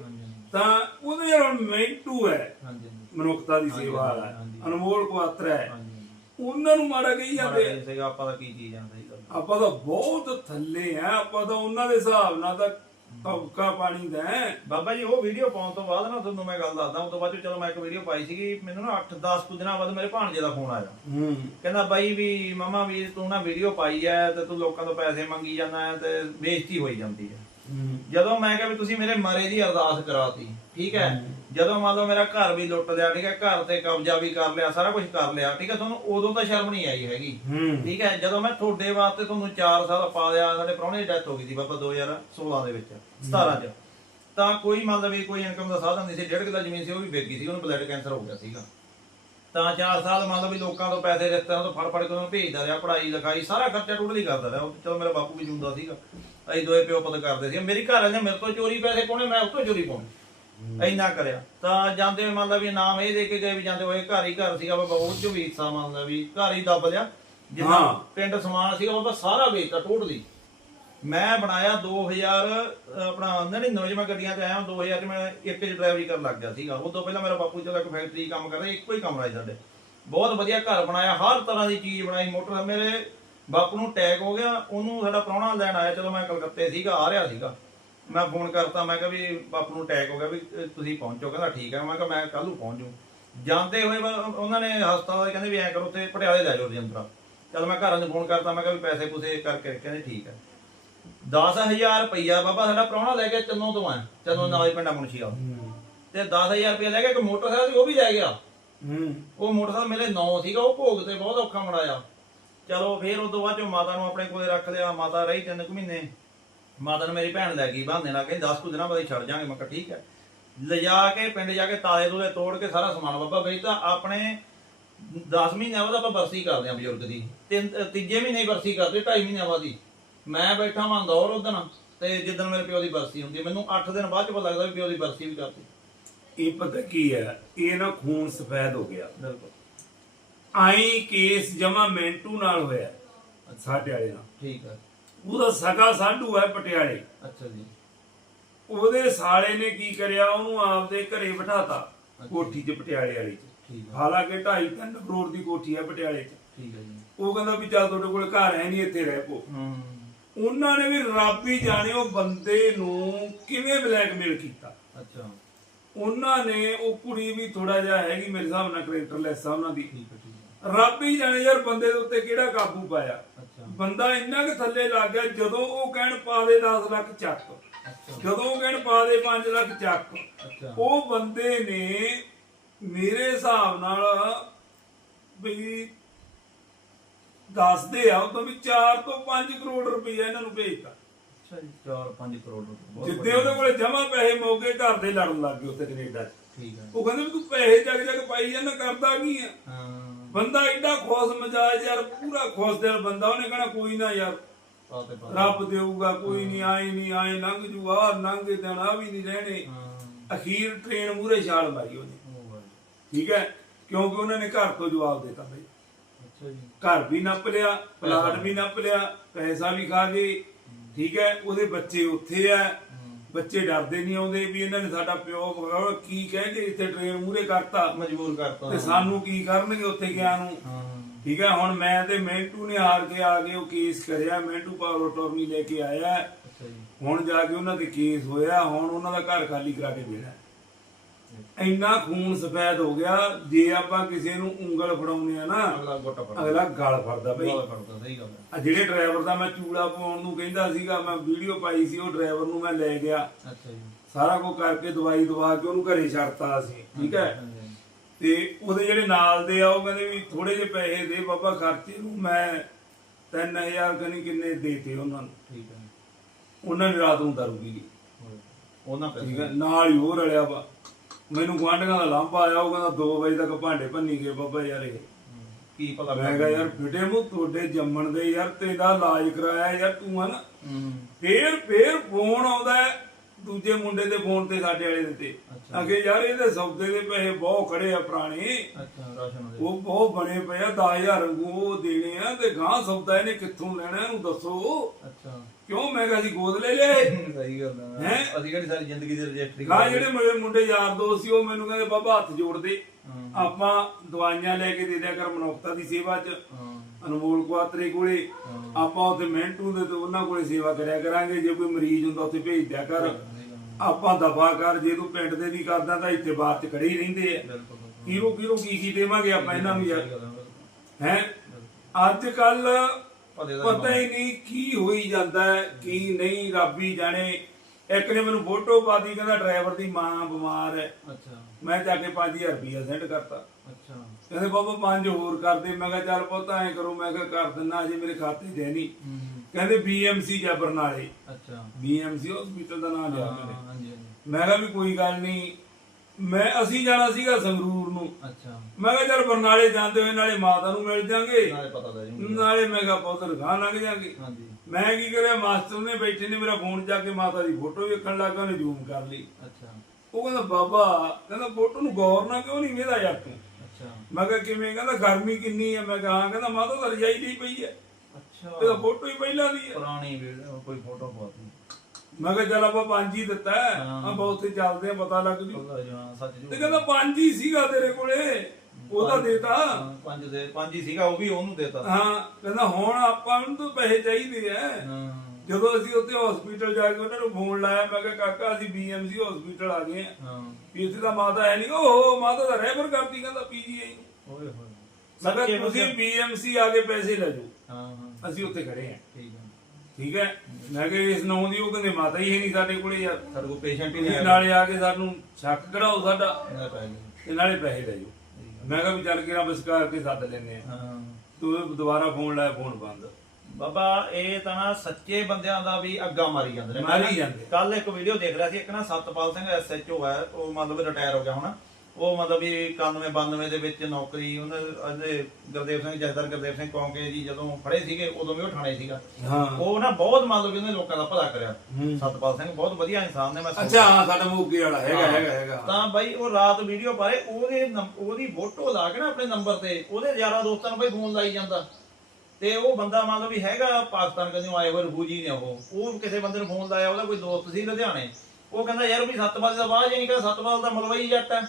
ਤਾਂ ਉਹਦੇ ਹੁਣ ਮੈਂਟੂ ਹੈ। ਮਨੁੱਖਤਾ ਦੀ ਸੇਵਾ ਹੈ। ਅਨਮੋਲ ਕੁਆਤਰ ਹੈ। ਉਹਨਾਂ ਨੂੰ ਮਾੜਾ ਕਹੀ ਜਾਂਦੇ ਆਪਾਂ ਦਾ ਕੀ ਚੀਜ਼ ਹੈ। ਆਪਾਂ ਤਾਂ ਬਹੁਤ ਥੱਲੇ ਆ। ਆਪਾਂ ਤਾਂ ਉਹਨਾਂ ਦੇ ਹਿਸਾਬ ਨਾਲ ਤਾਂ ਤਬਕਾ ਪਾਣੀ ਦਾ ਹੈ। ਬਾਬਾ ਜੀ ਉਹ ਵੀਡੀਓ ਪਾਉਣ ਤੋਂ ਬਾਅਦ ਨਾ ਤੁਹਾਨੂੰ ਮੈਂ ਗੱਲ ਦੱਸਦਾ ਉਸ ਤੋਂ ਬਾਅਦ 'ਚੋਂ ਚਲੋ ਮੈਂ ਇੱਕ ਵੀਡੀਓ ਪਾਈ ਸੀਗੀ ਮੈਨੂੰ ਨਾ 8-10 ਕੁ ਦਿਨਾਂ ਬਾਅਦ ਮੇਰੇ ਭਾਣਜੇ ਦਾ ਫੋਨ ਆਇਆ। ਹੂੰ। ਕਹਿੰਦਾ ਬਾਈ ਵੀ ਮਮਾ ਵੀ ਤੂੰ ਨਾ ਵੀਡੀਓ ਪਾਈ ਐ ਤੇ ਤੂੰ ਲੋਕਾਂ ਤੋਂ ਪੈਸੇ ਮੰਗੀ ਜਾਂਦਾ ਐ ਤੇ ਬੇਇੱਜ਼ਤੀ ਹੋਈ ਜਾਂਦੀ ਐ। ਹੂੰ। ਜਦੋਂ ਮੈਂ ਕਿਹਾ ਵੀ ਤੁਸੀਂ ਮੇਰੇ ਮਰੇ ਦੀ ਅਰਦਾਸ ਕਰਾਤੀ ਠੀਕ ਹੈ। ਜਦੋਂ ਮੰਨ ਲਓ ਮੇਰਾ ਘਰ ਵੀ ਲੁੱਟ ਲਿਆ ਠੀਕ ਹੈ ਘਰ ਤੇ ਕਬਜ਼ਾ ਵੀ ਕਰ ਲਿਆ ਸਾਰਾ ਕੁਝ ਕਰ ਲਿਆ ਠੀਕ ਹੈ ਤੁਹਾਨੂੰ ਉਦੋਂ ਤਾਂ ਸ਼ਰਮ ਨਹੀਂ ਆਈ ਹੈਗੀ। ਠੀਕ ਹੈ ਜਦੋਂ ਮੈਂ ਤੁਹਾਡੇ ਵਾਸਤੇ ਤੁਹਾਨੂੰ 4 ਸਾਲ ਪਾ ਲਿਆ ਸਾਡੇ ਪ੍ਰਾਹੁਣੇ ਦੀ ਡੈਥ ਹੋ ਗਈ ਸੀ ਬਾਬਾ 2016 ਦੇ ਵਿੱਚ 17 ਚ। ਤਾਂ ਕੋਈ ਮੰਨ ਲਓ ਵੀ ਕੋਈ ਇਨਕਮ ਦਾ ਸਾਧਨ ਨਹੀਂ ਸੀ ਡੇਢ ਕਿੱਲਾ ਜ਼ਮੀਨ ਸੀ ਉਹ ਵੀ ਵੇਚ ਗਈ ਸੀ ਉਹਨੂੰ ਬਲੱਡ ਕੈਂਸਰ ਹੋ ਗਿਆ ਸੀਗਾ। ਤਾਂ 4 ਸਾਲ ਮੰਨ ਲਓ ਵੀ ਲੋਕਾਂ ਤੋਂ ਪੈਸੇ ਰਿਸ਼ਤੇਦਾਰਾਂ ਤੋਂ ਫੜ ਫੜ ਕੇ ਉਹਨੂੰ ਭੇਜਦਾ ਰਿਹਾ ਪੜ੍ਹਾਈ ਲਿਖਾਈ ਸਾਰਾ ਖਰਚਾ ਟੋਟਲੀ ਕਰਦਾ ਰਿਹਾ ਉਹ ਚਲੋ ਮੇਰਾ ਬਾਪੂ ਵੀ ਜਿਉਂਦਾ ਸੀਗਾ। ਅਸੀਂ ਦੋਏ ਪਿਓ ਪੁੱਤ ਕਰਦੇ ਸੀ ਮੇਰੀ ਘਰ ਵਾਲੇ ਨੇ ਮੇਰੇ ਤੋਂ ਚੋਰੀ ਪੈਸੇ ਪਾਉਣੇ ਮੈਂ ਉਸ ਤੋਂ ਚੋਰੀ ਪਾਉਣੇ। ਇੰਨਾ ਕਰਿਆ। ਤਾਂ ਜਾਂਦੇ ਹੋਏ ਮੰਨ ਲਾ ਵੀ ਨਾਮ ਇਹ ਦੇ ਕੇ ਗਏ ਵੀ ਜਾਂਦੇ ਹੋਏ ਘਰ ਹੀ ਘਰ ਸੀਗਾ ਬਾਬਾ ਉਹ ਚੋਂ ਵੀ ਹਿੱਸਾ ਮੰਨ ਲਾ ਵੀ ਘਰ ਹੀ ਦੱਬ ਲਿਆ। ਜਿੰਨਾ ਹਾਂ। ਪਿੰਡ ਸਮਾਨ ਸੀਗਾ ਬਾਬਾ ਸਾਰਾ ਵੇਚਤਾ ਟੋਟਲੀ। ਮੈਂ ਬਣਾਇਆ 2000 ਆਪਣਾ ਹੁੰਦਾ ਨਹੀਂ ਨੌਜਵਾਨ ਗੱਡੀਆਂ ਤੇ ਆਇਆ 2000 ਚ ਮੈਂ ਇੱਕ ਚ ਡਰਾਈਵਰੀ ਕਰਨ ਲੱਗ ਗਿਆ ਸੀਗਾ। ਤੋਂ ਪਹਿਲਾਂ ਮੇਰਾ ਬਾਪੂ ਜਦੋਂ ਇੱਕ ਫੈਕਟਰੀ ਕੰਮ ਕਰਦਾ ਸੀ, ਇੱਕੋ ਹੀ ਕਮਰਾ ਸੀ ਸਾਡੇ। ਬਹੁਤ ਵਧੀਆ ਘਰ ਬਣਾਇਆ ਹਰ ਤਰ੍ਹਾਂ ਦੀ ਚੀਜ਼ ਬਣਾਈ। ਮੋਟਰ ਮੇਰੇ ਬਾਪੂ ਨੂੰ ਅਟੈਕ ਹੋ ਗਿਆ ਉਹਨੂੰ ਸਾਡਾ ਪ੍ਰਾਹੁਣਾ ਲੈਣ ਆਇਆ ਜਦੋਂ ਮੈਂ ਕਲਕੱਤੇ ਸੀਗਾ ਆ ਰਿਹਾ ਸੀਗਾ। ਮੈਂ ਫੋਨ ਕਰਤਾ ਮੈਂ ਕਿਹਾ ਵੀ ਬਾਪੂ ਨੂੰ ਅਟੈਕ ਹੋ ਗਿਆ ਵੀ ਤੁਸੀਂ ਪਹੁੰਚੋ। ਕਹਿੰਦਾ ਠੀਕ ਹੈ ਮੈਂ ਕਿਹਾ ਮੈਂ ਕੱਲ ਨੂੰ ਪਹੁੰਚ। ਜੂ ਜਾਂਦੇ ਹੋਏ ਉਹਨਾਂ ਨੇ ਹਸਪਤਾਲ ਵਾਲੇ ਕਹਿੰਦੇ ਵੀ ਐ ਕਰੋ ਤੇ ਪਟਿਆਲੇ ਲੈ ਜਾਓ ਰਜਿੰਦਰਾ ਚਲ ਮੈਂ ਘਰਾਂ ਨੂੰ ਫੋਨ ਕਰਤਾ ਮੈਂ ਕਿਹਾ ਵੀ ਪੈਸੇ ਪੂਸੇ ਕਰਕੇ ਕਹਿੰਦੇ ਠੀਕ ਹੈ 10000 ਰੁਪਈਆ ਬਾਬਾ ਸਾਡਾ ਪ੍ਰਾਹੁਣਾ ਲੈ ਕੇ ਚੰਨੋਂ ਤੋਂ ਆਇਆ ਚੰਨੋਂ ਨਾਲ ਹੀ ਪਿੰਡਾ ਮੁਨਸ਼ੀਆ ਤੇ 10000 ਰੁਪਈਆ ਲੈ ਕੇ ਇੱਕ ਮੋਟਰਸਾਈਕਲ ਸੀ ਉਹ ਵੀ ਲੈ ਗਿਆ। ਹੂੰ। ਉਹ ਮੋਟਰਸਾਈਕਲ ਮੇਰੇ ਨੌ ਸੀਗਾ ਉਹ ਭੋਗ ਤੇ ਬਹੁਤ ਔਖਾ ਮੜਾਇਆ। ਚਲੋ ਫਿਰ ਉਸ ਤੋਂ ਬਾਅਦ ਚੋਂ ਮਾਤਾ ਨੂੰ ਆਪਣੇ ਕੋਲੇ ਰੱਖ ਲਿਆ ਮਾਤਾ ਰਹੀ ਤਿੰਨ ਕੁ ਮਹੀਨੇ। ਮਾਤਾ ਨੂੰ ਮੇਰੀ ਭੈਣ ਲੈ ਗਈ ਬਹਾਨੇ ਨਾਲ ਕਹਿੰਦੀ 10 ਕੁ ਦਿਨਾਂ ਬਾਅਦ ਹੀ ਛੱਡ ਜਾਾਂਗੇ ਮੈਂ ਕਿਹਾ ਠੀਕ ਹੈ। ਲਿਜਾ ਕੇ ਪਿੰਡ ਜਾ ਕੇ ਤਾਲੇ ਤੂਲੇ ਤੋੜ ਕੇ ਸਾਰਾ ਸਮਾਨ ਬਾਬਾ ਵੇਚ ਤਾਂ ਆਪਣੇ 10 ਮਹੀਨਿਆਂ ਬਾਅਦ ਆਪਾਂ ਬਰਸੀ ਕਰਦੇ ਆ ਬਜ਼ੁਰਗ ਦੀ। ਤਿੰਨ ਤੀਜੇ ਮਹੀਨੇ ਹੀ ਬਰਸੀ ਕਰਦੇ 2.5 ਮਹੀਨਿਆਂ ਬਾਅਦ ਹੀ। ਮੈਂ ਬੈਠਾ ਮਾਂ ਦੌਰ ਉਦਣ ਤੇ ਜਿੱਦਣ ਮੇਰੇ ਪਿਓ ਦੀ ਬਰਸੀ ਹੁੰਦੀ ਮੈਨੂੰ 8 ਦਿਨ ਬਾਅਦ ਚ ਪਤਾ ਲੱਗਦਾ ਵੀ ਪਿਓ ਦੀ ਬਰਸੀ ਵੀ ਕਰਤੀ। ਇਹ ਪਤਾ ਕੀ ਹੈ ਇਹ ਨਾ ਖੂਨ ਸਫੈਦ ਹੋ ਗਿਆ। ਬਿਲਕੁਲ। ਆਈ ਕੇਸ ਜਮਾ ਮੈਂਟੂ ਨਾਲ ਹੋਇਆ ਸਾਡੇ ਵਾਲੇ ਨਾਲ। ਠੀਕ ਹੈ। ਉਹਦਾ ਸਗਾ ਸਾਡੂ ਹੈ ਪਟਿਆਲੇ। ਅੱਛਾ ਜੀ। ਉਹਦੇ ਸਾਲੇ ਨੇ ਕੀ ਕਰਿਆ? ਉਹਨੂੰ ਆਪਦੇ ਘਰੇ ਬਿਠਾਤਾ ਕੋਠੀ 'ਚ ਪਟਿਆਲੇ ਵਾਲੀ 'ਚ। ਠੀਕ ਆ। ਹਾਲਾਂਕਿ 2.5 3 ਕਰੋੜ ਦੀ ਕੋਠੀ ਹੈ ਪਟਿਆਲੇ 'ਚ। ਠੀਕ ਆ ਜੀ। ਉਹ ਕਹਿੰਦਾ ਵੀ ਚੱਲ ਤੁਹਾਡੇ ਕੋਲ ਘਰ ਹੈ ਨਹੀਂ ਇੱਥੇ ਰਹਿ ਪੋ ਹੂੰ। ਉਹਨਾਂ ਨੇ ਵੀ ਰੱਬ ਹੀ ਜਾਣੇ ਉਹ ਬੰਦੇ ਨੂੰ ਕਿਵੇਂ ਬਲੈਕਮੇਲ ਕੀਤਾ। ਅੱਛਾ। ਉਹਨਾਂ ਨੇ ਉਹ ਕੁੜੀ ਵੀ ਥੋੜਾ ਜਿਹਾ ਹੈਗੀ ਮੇਰੇ ਹਿਸਾਬ ਨਾਲ ਕਰੈਕਟਰਲੈਸ ਆ ਉਹਨਾਂ ਦੀ। ਠੀਕ ਆ ਠੀਕ ਆ। ਰੱਬ ਹੀ ਜਾਣੇ ਯਾਰ ਬੰਦੇ ਦੇ ਉੱਤੇ ਕਿਹੜਾ ਕਾਬੂ ਪਾਇਆ। ਬੰਦਾ ਇੰਨਾ ਕਿ ਥੱਲੇ ਲੱਗ ਗਿਆ ਜਦੋਂ ਉਹ ਕਹਿਣ ਪਾ ਦੇ 10 ਲੱਖ ਚੱਕ। ਜਦੋਂ ਉਹ ਕਹਿਣ ਪਾ ਦੇ 5 ਲੱਖ ਚੱਕ। ਉਹ ਬੰਦੇ ਨੇ ਮੇਰੇ ਹਿਸਾਬ ਨਾਲ ਵੀ ਦੱਸਦੇ ਆ ਉਹ ਤਾਂ ਵੀ 4 ਤੋਂ 5 ਕਰੋੜ ਰੁਪਈਆ ਇਹਨਾਂ ਨੂੰ ਭੇਜਤਾ। ਅੱਛਾ ਜੀ 4-5 ਕਰੋੜ ਰੁਪਏ ਜਿੱਦੇ ਉਹਦੇ ਕੋਲੇ ਜਮਾ ਪੈਸੇ ਮੌਕੇ ਘਰ ਦੇ ਲੜਨ ਲੱਗ ਗਏ ਉੱਥੇ ਕੈਨੇਡਾ 'ਚ। ਠੀਕ ਆ। ਉਹ ਕਹਿੰਦੇ ਵੀ ਤੂੰ ਪੈਸੇ ਜਗ ਜਗ ਪਾਈ ਜਾਂਦਾ ਕਰਦਾ ਕੀ ਆ? ਹਾਂ। ਬੰਦਾ ਐਡਾ ਖੁਸ਼ ਮਜਾਜ ਯਾਰ ਪੂਰਾ ਖੁਸ਼ ਦਿਲ ਬੰਦਾ ਉਹਨੇ ਕਹਣਾ ਕੋਈ ਨਾ ਯਾਰ। ਰੱਬ ਦੇਊਗਾ ਕੋਈ ਨਹੀਂ ਆਏ ਨਹੀਂ ਆਏ ਲੰਘ ਜੂ ਆ ਲੰਘੇ ਦਿਨ ਆ ਵੀ ਨਹੀਂ ਰਹਿਣੇ। ਅਖੀਰ ਟ੍ਰੇਨ ਮੂਰੇ ਛਾਲ ਮਾਰੀ ਉਹਨੇ। ਠੀਕ ਹੈ? ਕਿਉਂਕਿ ਉਹਨਾਂ ਨੇ ਘਰ ਤੋਂ ਜਵਾਬ ਦਿੱਤਾ ਬਈ। ਘਰ ਵੀ ਨੱਪ ਲਿਆ ਪਲਾਟ ਵੀ। ਨੱਪ ਲਿਆ ਪੈਸਾ ਵੀ ਖਾ ਗਏ। ਠੀਕ ਹੈ? ਉਹਦੇ ਬੱਚੇ ਉੱਥੇ ਆ। ਬੱਚੇ ਡਰਦੇ ਨਹੀਂ ਆਉਂਦੇ ਵੀ ਇਹਨਾਂ ਨੇ ਸਾਡਾ ਪਿਓ ਕੀ ਕਹਿ ਕੇ ਇੱਥੇ ਟ੍ਰੇਨ ਮੂਰੇ ਕਰਤਾ? ਮਜਬੂਰ ਕਰਤਾ ਤੇ ਸਾਨੂੰ ਕੀ ਕਰਨਗੇ ਉੱਥੇ ਗਿਆ ਨੂੰ? ਠੀਕ ਹੈ ਹੁਣ ਮੈਂ ਤੇ ਮਿੰਟੂ ਨੇ ਹਾਰ ਕੇ ਆ ਕੇ ਉਹ ਕੇਸ ਕਰਿਆ ਮਿੰਟੂ ਪਾਵਰ ਅਟਾਰਨੀ ਲੈ ਕੇ ਆਇਆ। ਹੁਣ ਜਾ ਕੇ ਉਹਨਾਂ ਤੇ ਕੇਸ ਹੋਇਆ ਹੁਣ ਉਹਨਾਂ ਦਾ ਘਰ ਖਾਲੀ ਕਰਾ ਕੇ ਦੇਣਾ ਇੰਨਾ ਖੂਨ ਸਫੈਦ ਹੋ ਗਿਆ ਜੇ ਆਪਾਂ ਕਿਸੇ ਨੂੰ ਉਂਗਲ ਫੜਾਉਂਦੇ ਆ ਨਾ ਅਗਲਾ ਗੋਟਾ ਫੜ ਅਗਲਾ ਗਲ ਫੜਦਾ ਬਈ। ਗਾਲ ਫੜਦਾ ਸਹੀ ਗੱਲ ਹੈ। ਆ ਜਿਹੜੇ ਡਰਾਈਵਰ ਦਾ ਮੈਂ ਚੂੜਾ ਪਾਉਣ ਨੂੰ ਕਹਿੰਦਾ ਸੀਗਾ ਮੈਂ ਵੀਡੀਓ ਪਾਈ ਸੀ ਉਹ ਡਰਾਈਵਰ ਨੂੰ ਮੈਂ ਲੈ ਗਿਆ। ਅੱਛਾ ਜੀ। ਸਾਰਾ ਕੁਝ ਕਰਕੇ ਦਵਾਈ ਦਵਾ ਕੇ ਉਹਨੂੰ ਘਰੇ ਛੱਡਤਾ ਸੀ ਠੀਕ ਹੈ। ਤੇ ਉਹਦੇ ਜਿਹੜੇ ਨਾਲ ਦੇ ਆ ਉਹ ਕਹਿੰਦੇ ਵੀ ਥੋੜੇ ਜਿਹੇ ਪੈਸੇ ਦੇ ਬਾਬਾ ਖਰਚੇ ਨੂੰ ਮੈਂ 3000 ਕਨੀ ਕਿੰਨੇ ਦੇਤੇ ਉਹਨਾਂ ਨੂੰ। ਠੀਕ ਹੈ। ਉਹਨਾਂ ਨੇ ਰਾਤ ਨੂੰ ਦਾਰੂ ਪੀ ਲਈ। ਉਹਨਾਂ ਪੈਸੇ ਨਾਲ ਹੀ ਹੋਰ ਰਲਿਆ ਵਾ। ਮੈਨੂੰ ਗੁਆਂਢੀਆਂ ਦਾ ਲਾਂਭਾ ਆਇਆ ਉਹ ਕਹਿੰਦਾ 2 ਵਜੇ ਤੱਕ ਭਾਂਡੇ ਭੰਨੀ ਗਏ ਬਾਬਾ ਯਾਰ ਇਹ। ਕੀ ਭਲਾ ਮੈਂ ਕਿਹਾ ਯਾਰ ਫਿਟੇ ਮੂੰਹ ਤੁਹਾਡੇ ਜੰਮਣ ਦੇ ਯਾਰ ਤੇਰਾ ਇਲਾਜ ਕਰਾਇਆ ਯਾਰ ਤੂੰ ਹਨ। ਫੇਰ ਫੇਰ ਫੋਨ ਆਉਂਦਾ ਦੂਜੇ ਮੁੰਡੇ ਦੇ ਫੋਨ ਤੇ ਸਾਡੇ ਵਾਲੇ ਦੇ ਤੇ। ਅਗੇ ਯਾਰ ਇਹਦੇ ਸੌਦੇ ਦੇ ਪੈਸੇ ਬਹੁਤ ਖੜੇ ਆ ਪੁਰਾਣੇ। ਉਹ ਬਹੁਤ ਬਣੇ ਪਏ ਆ 10000 ਵਾਂਗੂ ਉਹ ਦੇਣੇ ਆ ਤੇ ਗਾਂ ਸੌਦਾ ਇਹਨੇ ਕਿੱਥੋਂ ਲੈਣਾ ਇਹਨੂੰ ਦੱਸੋ। ਅੱਛਾ। ਕਿਉਂ? ਮੈਂ ਕਿਹਾ ਸੀ ਗੋਦ ਲੈ ਲਿਆ ਸਹੀ ਗੱਲ ਹੈ ਹੈਂ? ਅਸੀਂ ਕਿਹੜੀ ਸਾਰੀ ਜ਼ਿੰਦਗੀ ਦੀ ਰਜਿਸਟਰੀ ਗਾਂ ਜਿਹੜੇ ਮੇਰੇ ਮੁੰਡੇ ਯਾਰ ਦੋਸਤ ਸੀ ਉਹ ਮੈਨੂੰ ਕਹਿੰਦੇ ਬਾਬਾ ਹੱਥ ਜੋੜ ਦੇ। ਹਾਂ। ਆਪਾਂ ਦਵਾਈਆਂ ਲੈ ਕੇ ਦੇ ਦਿਆ ਕਰ ਮਨੁੱਖਤਾ ਦੀ ਸੇਵਾ 'ਚ। ਅਨਮੋਲ ਕੁਆਤਰੇ ਕੋਲੇ। ਆਪਾਂ ਉੱਥੇ ਮਿੰਟੂ ਦੇ ਤੇ ਉਹਨਾਂ ਕੋਲੇ ਸੇਵਾ ਕਰਿਆ ਕਰਾਂਗੇ। ਜੇ ਕੋਈ ਮਰੀਜ਼ ਹੁੰਦਾ ਉੱਥੇ ਭੇਜ ਦਿਆ ਕਰ। ਆਪਾਂ ਦਫਾ ਕਰ। ਜੇ ਤੂੰ ਪਿੰਡ ਦੇ ਨਹੀਂ ਕਰਦਾ ਤਾਂ ਇੱਥੇ ਬਾਹਰ 'ਚ ਖੜੇ ਹੀ ਰਹਿੰਦੇ ਆ। ਬਿਲਕੁਲ। ਕਿਰੋ ਕਿਰੋ ਕੀ ਕੀ ਦੇਵਾਂਗੇ ਆਪਾਂ ਇਹਨਾਂ ਨੂੰ ਯਾਰ। ਹੈ? ਅੱਜ ਕੱਲ ਪਤਾ ਦਾ ਪਤਾ ਹੀ ਨਹੀਂ ਕੀ ਹੋਈ ਜਾਂਦਾ ਹੈ ਕੀ ਨਹੀਂ ਰੱਬ ਹੀ ਜਾਣੇ। ਇੱਕ ਨੇ ਮੈਨੂੰ ਫੋਟੋ ਪਾਦੀ ਕਹਿੰਦਾ ਡਰਾਈਵਰ ਦੀ ਮਾਂ ਬਿਮਾਰ ਹੈ। ਅੱਛਾ। ਮੈਂ ਜਾ ਕੇ 5000 ਰੁਪਇਆ ਸੈਂਡ ਕਰਤਾ। ਅੱਛਾ। ਕਹਿੰਦੇ ਬਾਬਾ ਪੰਜ ਹੋਰ ਕਰ ਦੇ। ਮੈਂ ਕਿਹਾ ਚੱਲ ਪੁੱਤ ਐ ਕਰੋ। ਮੈਂ ਕਿਹਾ ਕਰ ਦਿੰਨਾ ਅਜੇ ਮੇਰੇ ਖਾਤੇ 'ਚ ਹੈ ਨਹੀਂ। ਹੂੰ ਕਹਿੰਦੇ ਬੀਐਮਸੀ ਜਾਂ ਬਰਨਾਲੇ। ਅੱਛਾ। ਬੀਐਮਸੀ ਹਸਪੀਟਲ ਦਾ ਨਾਮ ਲਿਆ ਹਾਂ ਮੈंने ਹਾਂਜੀ ਹਾਂਜੀ। ਮੈਂ ਕਿਹਾ ਵੀ ਕੋਈ ਗੱਲ ਨਹੀਂ ਮੈਂ ਅਸੀਂ ਜਾਣਾ ਸੀਗਾ ਸੰਗਰੂਰ ਨੂੰ। ਅੱਛਾ। ਮੈਂ ਕਿਹਾ ਚੱਲ ਬਰਨਾਲੇ ਜਾਂਦੇ ਹੋਏ ਨਾਲੇ ਮਾਤਾ ਨੂੰ ਮਿਲ ਜਾਾਂਗੇ। ਨਾਲੇ ਪਤਾ ਦਾ ਜੀ ਨਾਲੇ ਮੈਂ ਕਿਹਾ ਪੁੱਤਰ ਗਾਂ ਲੰਘ ਜਾਾਂਗੇ। ਹਾਂਜੀ। ਮੈਂ ਕੀ ਕਰਿਆ ਮਾਸਟਰ ਨੇ ਬੈਠੇ ਨੇ ਮੇਰਾ ਫੋਨ ਜਾ ਕੇ ਮਾਤਾ ਦੀ ਫੋਟੋ ਵੇਖਣ ਲੱਗਾ ਉਹਨੇ ਜ਼ੂਮ ਕਰ ਲਈ। ਅੱਛਾ। ਉਹ ਕਹਿੰਦਾ ਬਾਬਾ ਕਹਿੰਦਾ ਫੋਟੋ ਨੂੰ ਗੌਰ ਨਾਲ ਕਿਉਂ ਨਹੀਂ ਵੇਦਾ ਯਾਰ ਤੂੰ? ਅੱਛਾ। ਮੈਂ ਕਿਹਾ ਕਿਵੇਂ? ਕਹਿੰਦਾ ਗਰਮੀ ਕਿੰਨੀ ਹੈ ਮੈਂ ਕਿਹਾ ਹਾਂ ਕਹਿੰਦਾ ਮਾਤਾ ਤਾਂ ਰਜਾਈ ਦੀ ਪਈ ਹੈ ਅੱਛਾ। ਇਹਦਾ ਫੋਟੋ ਹੀ ਪਹਿਲਾਂ ਦੀ ਹੈ ਪੁਰਾਣੀ ਕੋਈ ਫੋਟੋ ਪਾਤੀ ਮੈਂ ਕਿਹਾ ਚੱਲ ਆਪਾਂ ਪੰਜ ਹੀ ਦਿੱਤਾ। ਆਪਾਂ ਉੱਥੇ ਚੱਲਦੇ ਆ ਪਤਾ ਲੱਗ ਜੂ। ਤੇ ਕਹਿੰਦਾ ਪੰਜ ਹੀ ਸੀਗਾ ਤੇਰੇ ਕੋਲੇ। ਉਹਦਾ ਦੇਤਾ। ਪੰਜ ਦੇ ਪੰਜ ਹੀ ਸੀਗਾ ਉਹ ਵੀ ਉਹਨੂੰ ਦੇਤਾ। ਹਾਂ ਕਹਿੰਦਾ ਹੁਣ ਆਪਾਂ ਨੂੰ ਤਾਂ ਪੈਸੇ ਚਾਹੀਦੇ ਆ। ਜਦੋਂ ਅਸੀਂ ਉੱਥੇ ਹਸਪੀਟਲ ਜਾ ਕੇ ਉਹਨਾਂ ਨੂੰ ਫੋਨ ਲਾਇਆ ਮੈਂ ਕਿਹਾ ਕਾਕਾ ਅਸੀਂ ਬੀਐਮਸੀ ਹਸਪੀਟਲ ਆ ਗਏ ਆ। ਹਾਂ। ਵੀ ਇੱਥੇ ਤਾਂ ਮਾਤਾ ਹੈ ਨਹੀਂ। ਓਹ ਮਾਤਾ ਦਾ ਰੈਫਰ ਕਰਤੀ ਕਹਿੰਦਾ ਪੀਜੀਆਈ ਓਏ ਹੋਏ। ਮੈਂ ਕਿਹਾ ਤੁਸੀਂ ਬੀਐਮਸੀ ਆ ਕੇ ਪੈਸੇ ਲੈ ਜਾਓ। ਹਾਂ ਹਾਂ। ਅਸੀਂ ਉੱਥੇ ਖੜੇ ਆ। ਠੀਕ ਹੈ? ਮੈਂ ਕਿਹਾ ਇਸ ਨਾਂ ਦੀ ਉਹ ਕਹਿੰਦੇ ਮਾਤਾ ਹੀ ਹੈ ਨਹੀਂ ਸਾਡੇ ਕੋਲੇ ਯਾਰ। ਸਾਡੇ ਕੋਲ ਪੇਸ਼ੈਂਟ ਹੀ ਨਹੀਂ ਤੁਸੀਂ ਆਇਆ ਨਾਲੇ ਆ ਕੇ ਸਾਨੂੰ ਸ਼ੱਕ ਕਢਾਓ ਸਾਡਾ। ਤੇ ਨਾਲੇ ਪੈਸੇ ਲੈ ਜਾਓ। ਮੈਂ ਕਿਹਾ ਵੀ ਚੱਲ ਕੇ ਬਸ ਕਰਕੇ ਸੱਦ ਲੈਨੇ ਆ। ਹਾਂ। ਤੂੰ ਦੁਬਾਰਾ ਫੋਨ ਲਾਇਆ ਫੋਨ ਬੰਦ। ਬਾਬਾ ਇਹ ਤਾਂ ਨਾ ਸੱਚੇ ਬੰਦਿਆਂ ਦਾ ਵੀ ਅੱਗਾ ਮਾਰੀ ਜਾਂਦੇ ਨੇ। ਮਾਰੀ ਜਾਂਦੇ। ਕੱਲ ਇੱਕ ਵੀਡੀਓ ਦੇਖ ਰਿਹਾ ਸੀ ਇੱਕ ਨਾ ਸਤਪਾਲ ਸਿੰਘ ਐਸਐਚਓ ਹੈ ਉਹ ਮਤਲਬ ਰਿਟਾਇਰ ਹੋ ਗਿਆ ਹੁਣ। ਉਹ ਮਤਲਬ ਵੀ 91 92 ਦੇ ਵਿੱਚ ਨੌਕਰੀ ਉਹਨੇ ਉਹਦੇ ਗੁਰਦੇਵ ਸਿੰਘ ਜਸਦਰ ਗੁਰਦੇਵ ਸਿੰਘ ਕੌਂਕੇ ਜੀ ਜਦੋਂ ਫੜੇ ਸੀਗੇ ਉਦੋਂ ਵੀ ਉਹ ਥਾਣੇ ਸੀਗਾ। ਉਹ ਨਾ ਬਹੁਤ ਮਤਲਬ ਵੀ ਉਹਨੇ ਲੋਕਾਂ ਦਾ ਭਲਾ ਕਰਿਆ। ਸਤਪਾਲ ਸਿੰਘ ਬਹੁਤ ਵਧੀਆ ਇਨਸਾਨ ਨੇ ਮੈਂ। ਅੱਛਾ ਹਾਂ ਸਾਡਾ ਮੋਗੇ ਵਾਲਾ ਹੈਗਾ ਹੈਗਾ ਹੈਗਾ। ਤਾਂ ਬਾਈ ਉਹ ਰਾਤ ਵੀਡੀਓ ਪਾਏ ਉਹਦੇ ਉਹਦੀ ਫੋਟੋ ਲਾ ਕੇ ਨਾ ਆਪਣੇ ਨੰਬਰ ਤੇ ਉਹਦੇ ਯਾਰਾਂ ਦੋਸਤਾਂ ਨੂੰ ਬਾਈ ਫੋਨ ਲਾਈ ਜਾਂਦਾ। ਤੇ ਉਹ ਬੰਦਾ ਮੰਨ ਲਓ ਵੀ ਹੈਗਾ ਪਾਕਿਸਤਾਨ ਕਦੇ ਆਏ ਹੋਏ ਰਫੂਜੀ ਨੇ ਉਹ। ਉਹ ਕਿਸੇ ਬੰਦੇ ਨੂੰ ਫੋਨ ਲਾਇਆ ਉਹਦਾ ਕੋਈ ਦੋਸਤ ਸੀ ਲੁਧਿਆਣੇ। ਉਹ ਕਹਿੰਦਾ ਯਾਰ ਵੀ ਸੱਤਪਾਲ ਦਾ ਬਾਜ ਨਹੀਂ ਕਹਿੰਦਾ ਸੱਤਪਾਲ ਦਾ ਮਲਵਈ ਜੱਟ ਹੈ।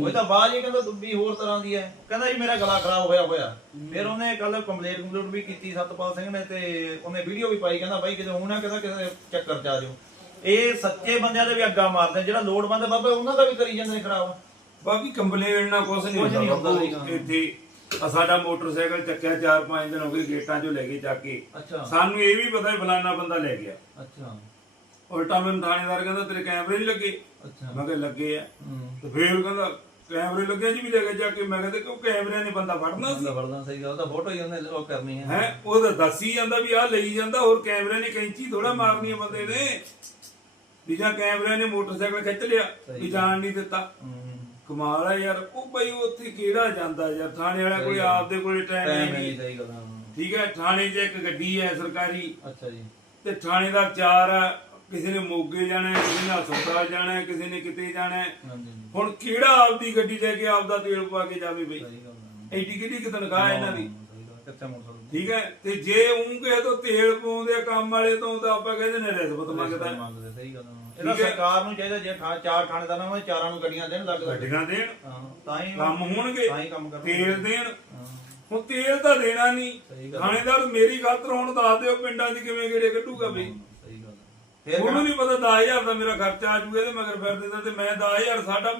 ਉਹ ਤਾਂ ਬਾਜ ਹੀ ਕਹਿੰਦਾ ਦੁੱਬੀ ਹੋਰ ਤਰ੍ਹਾਂ ਦੀ ਹੈ। ਕਹਿੰਦਾ ਜੀ ਮੇਰਾ ਗਲਾ ਖਰਾਬ ਹੋਇਆ ਹੋਇਆ। ਫਿਰ ਉਹਨੇ ਕੱਲ ਕੰਪਲੇਂਟ ਕੰਪਲੇਂਟ ਵੀ ਕੀਤੀ ਸੱਤਪਾਲ ਸਿੰਘ ਨੇ ਤੇ ਉਹਨੇ ਵੀਡੀਓ ਵੀ ਪਾਈ ਕਹਿੰਦਾ ਬਾਈ ਕਿਤੇ ਹੁਣ ਨਾ ਕਹਿੰਦਾ ਕਿਸੇ ਚੱਕਰ ਚ ਆ ਜਾਓ ਇਹ ਸੱਚੇ ਬੰਦਿਆਂ ਦੇ ਵੀ ਅੱਗਾ ਮਾਰਦੇ ਜਿਹੜਾ ਲੋੜਵੰਦ ਬਾਬਾ ਉਹਨਾਂ ਦਾ ਵੀ ਕਰੀ ਜਾਂਦੇ ਨੇ ਖਰਾਬ। ਬਾਕੀ ਕੰਪਲੇਂਟ ਨਾ ਕੁਛ ਨਹੀਂ ਹੁੰਦਾ। ਇੱਥੇ ਸਾਡਾ ਮੋਟਰਸਾਈਕਲ ਚੱਕਿਆ 4-5 ਦਿਨ ਹੋ ਗਏ ਗੇਟਾਂ 'ਚੋਂ ਲੈ ਕੇ ਚੱਕ ਕੇ। ਸਾਨੂੰ ਇਹ ਵੀ ਪਤਾ ਹੈ ਫਲਾਨਾ ਬੰਦਾ ਲੈ ਗਿਆ। ਅੱਛਾ। ਉਲਟਾ ਮੈਨੂੰ ਥਾਣੇਦਾਰ ਕਹਿੰਦਾ ਤੇਰੇ ਕੈਮਰੇ ਨਹੀਂ ਲੱਗੇ। ਅੱਛਾ। ਮੈਂ ਕਿਹਾ ਲੱਗੇ ਆ। ਹੂੰ। ਤੇ ਫੇਰ ਕਹਿੰਦਾ ਕੈਮਰੇ ਲੱਗੇ ਜੀ ਵੀ ਲੈ ਕੇ ਜਾ ਕੇ। ਮੈਂ ਕਹਿੰਦਾ ਕਿਉਂ ਕੈਮਰਿਆਂ ਨੇ ਬੰਦਾ ਫੜਨਾ ਸੀ। ਬੰਦਾ ਵਰਦਾ ਸਹੀ ਗੱਲ ਤਾਂ ਫੋਟੋ ਹੀ ਉਹਨੇ ਉਹ ਕਰਨੀ ਹੈ। ਹੈ ਉਹ ਤਾਂ ਦੱਸੀ ਜਾਂਦਾ ਵੀ ਆਹ ਲਈ ਜਾਂਦਾ ਹੋਰ ਕੈਮਰੇ ਨੇ ਕੈਂਚੀ ਥੋੜਾ ਮਾਰਨੀ ਆ ਬੰਦੇ ਨੇ। ਵੀ ਜਾਂ ਕੈਮਰਿਆਂ ਨੇ ਮੋਟਰਸਾਈਕਲ ਖਿੱਚ ਲਿਆ ਵੀ ਜਾਣ ਨਹੀਂ ਦਿੱਤਾ। ਹੂੰ। ਕਮਾਲ ਆ ਯਾਰ। ਉਹ ਬਈ ਉੱਥੇ ਕਿਹੜਾ ਜਾਂਦਾ ਯਾਰ? ਥਾਣੇ ਵਾਲਾ ਕੋਈ ਆਪਦੇ ਕੋਲੇ ਟਾਈਮ ਟਾਈਮ ਨਹੀਂ। ਨਹੀਂ ਸਹੀ ਗੱਲ। ਠੀਕ ਹੈ ਥਾਣੇ 'ਚ ਇੱਕ ਗੱਡੀ ਹੈ ਸਰਕਾਰੀ। ਅੱਛਾ ਜੀ। ਤੇ ਥਾਣੇਦਾਰ ਚਾਰ ਆ ਕਿਸੇ ਨੇ ਮੋਗੇ ਜਾਣਾ ਹੈ, ਕਿਸੇ ਨੇ ਹਸਪਤਾਲ ਜਾਣਾ ਹੈ, ਕਿਸੇ ਨੇ ਕਿਤੇ ਜਾਣਾ ਹੈ। ਹਾਂਜੀ ਹਾਂਜੀ, ਹੁਣ ਕਿਹੜਾ ਆਪਦੀ ਗੱਡੀ ਲੈ ਕੇ ਆਪਦਾ ਤੇਲ ਪਾ ਕੇ ਜਾਵੇ ਬਈ? ਸਹੀ ਗੱਲ ਆ। ਐਡੀ ਕਿਹੜੀ ਕਿ ਤਨਖਾਹ ਹੈ ਇਹਨਾਂ ਦੀ? ਸਹੀ ਗੱਲ ਕਿੱਥੇ ਮੁੜ ਸਕਦਾ? ਠੀਕ ਹੈ ਤੇ ਜੇ ਉਹ ਕਿਸੇ ਤੋਂ ਤੇਲ ਪਾਉਂਦੇ ਆ ਕੰਮ ਵਾਲੇ ਤੋਂ ਤਾਂ ਆਪਾਂ ਕਹਿੰਦੇ ਨੇ ਰਿਸ਼ਵਤ ਮੰਗਦਾ। ਮੰਗਦੇ ਸਹੀ ਗੱਲ। ਇਹਦਾ। ਸਰਕਾਰ ਨੂੰ ਚਾਹੀਦਾ ਜੇ ਥਾਂ ਚਾਰ ਥਾਣੇਦਾਰਾਂ ਨੂੰ ਚਾਰਾਂ ਨੂੰ ਗੱਡੀਆਂ ਦੇਣ ਲੱਗ ਲੱਗ ਗੱਡੀਆਂ ਦੇਣ ਹਾਂ ਤਾਂ ਹੀ ਕੰਮ ਹੋਣਗੇ। ਤਾਂ ਹੀ ਕੰਮ ਕਰਨਗੇ। ਤੇਲ ਦੇਣ। ਹਾਂ। ਹੁਣ ਤੇਲ ਤਾਂ ਦੇਣਾ ਨਹੀਂ। ਸਹੀ ਗੱਲ ਥਾਣੇਦਾਰ ਮੇਰੀ ਖਾਤਰ ਹੁਣ ਦੱਸ ਦਿਓ ਪਿੰਡਾਂ 'ਚ ਕਿਵੇਂ ਗੇੜੇ ਕੱਢੂਗਾ ਬਈ। ਫਿਰ ਉਹਨੂੰ ਨਹੀਂ ਪਤਾ 10000 ਦਾ ਮੇਰਾ ਖਰਚਾ ਆ ਜੂਗਾ ਇਹਦੇ ਮਗਰ ਫਿਰ ਦਿੰਦਾ ਤੇ ਮੈਂ 10000 ਸਾਡਾ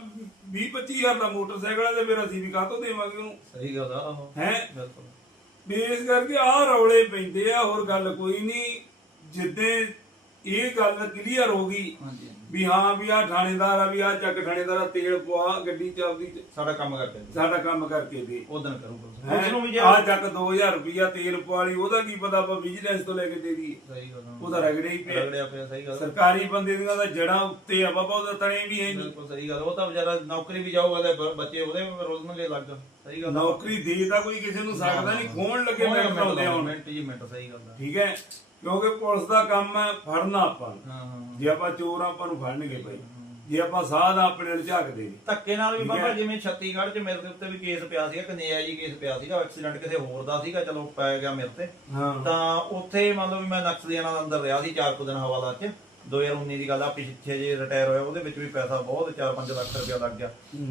20 25000 ਦਾ ਮੋਟਰਸਾਈਕਲ ਹੈ ਤੇ ਫਿਰ ਅਸੀਂ ਵੀ ਕਾਹਤੋਂ ਦੇਵਾਂਗੇ ਉਹਨੂੰ? ਸਹੀ ਗੱਲ ਆ ਆਹੋ। ਹੈ? ਬਿਲਕੁਲ। ਵੀ ਇਸ ਕਰਕੇ ਆਹ ਰੌਲੇ ਪੈਂਦੇ ਆ ਹੋਰ ਗੱਲ ਕੋਈ ਨਹੀਂ ਜਿੱਦੇ ਇਹ ਗੱਲ ਕਲੀਅਰ ਹੋ ਗਈ ਹਾਂਜੀ ਵੀ ਹਾਂ ਵੀ ਆ ਥਾਣੇਦਾਰ ਆ ਵੀ ਆ ਚੱਕ ਥਾਣੇਦਾਰ ਆ ਤੇਲ ਪਵਾ ਗੱਡੀ ਚ ਆਪਦੀ ਚ, ਸਾਡਾ ਕੰਮ ਕਰਦੇ ਸਾਡਾ ਕੰਮ ਕਰਕੇ ਦੇ। ਉਦੋਂ ਕਰੂਗਾ। ਹੈਂ? ਉਸ ਨੂੰ ਵੀ ਜੇ ਆ ਚੱਕ 2000 ਰੁਪਿਆ ਤੇਲ ਪਵਾ ਲਈ ਉਹਦਾ ਕੀ ਪਤਾ ਆਪਾਂ ਵਿਜੀਲੈਂਸ ਤੋਂ ਲੈ ਕੇ ਦੇ ਸਹੀ ਗੱਲ ਆ। ਉਹਦਾ ਰਗੜੇ ਹੀ ਪਿਆ। ਰਗੜਿਆ ਪਿਆ ਸਹੀ ਗੱਲ ਆ। ਸਰਕਾਰੀ ਬੰਦੇ ਦੀਆਂ ਤਾਂ ਜੜਾਂ ਉੱਤੇ ਆ ਬਾਬਾ ਉਹਦਾ ਤਣੇ ਵੀ ਹੈ ਨਹੀਂ। ਬਿਲਕੁਲ ਸਹੀ ਗੱਲ ਉਹ ਤਾਂ ਵਿਚਾਰਾ ਨੌਕਰੀ ਵੀ ਜਾਊਗਾ ਤੇ ਬ- ਬੱਚੇ ਉਹਦੇ ਰੋਲਣਗੇ ਲੱਗ ਸਹੀ ਗੱਲ ਆ। ਨੌਕਰੀ ਦੇ ਤਾਂ ਕੋਈ ਕਿਸੇ ਨੂੰ ਸਕਦਾ ਨਹੀਂ ਖੋਣ ਲੱਗੇ ਮੈਂ ਬਣਾਉਂਦੇ ਹੁਣ। ਮਿੰਟ ਜੀ ਮਿੰਟ ਸਹੀ ਗੱਲ ਆ। ਠੀਕ ਹੈ? ਕਿਉਂਕਿ ਪੁਲਿਸ ਦਾ ਕੰਮ ਹੈ ਫੜਨਾ ਆਪਾਂ ਨੂੰ। ਹਾਂ ਹਾਂ ਜੇ ਆਪਾਂ ਚੋਰ ਆ, ਆਪਾਂ ਨੂੰ ਫੜਨਗੇ ਭਾਈ। ਜੇ ਆਪਾਂ ਸਾਧ ਆਪਣੇ ਵੱਲ ਝਾਕਦੇ। ਨੇ ਧੱਕੇ ਨਾਲ ਵੀ ਬਾਬਾ ਜਿਵੇਂ ਛੱਤੀਗੜ੍ਹ 'ਚ ਮੇਰੇ ਦੇ ਉੱਤੇ ਵੀ ਕੇਸ ਪਿਆ ਸੀਗਾ ਕਨੇਆ ਜੀ ਕੇਸ ਪਿਆ ਸੀਗਾ ਐਕਸੀਡੈਂਟ ਕਿਸੇ ਹੋਰ ਦਾ ਸੀਗਾ ਚਲੋ ਪੈ ਗਿਆ ਮੇਰੇ ਤੇ। ਹਾਂ। ਤਾਂ ਉੱਥੇ ਮੰਨ ਲਓ ਵੀ ਮੈਂ ਨਕਸਲੀਆਂ ਨਾਲ ਅੰਦਰ ਰਿਹਾ ਸੀ ਚਾਰ ਕੁ ਦਿਨ ਹਵਾਲਾਤ 'ਚ। 2019 ਦੀ ਗੱਲ ਆ ਪਿੱਛੇ ਜੇ ਰਿਟਾਇਰ ਹੋਇਆ ਉਹਦੇ ਵਿੱਚ ਵੀ ਪੈਸਾ ਬਹੁਤ 4-5 ਲੱਖ ਰੁਪਇਆ ਲੱਗ ਗਿਆ।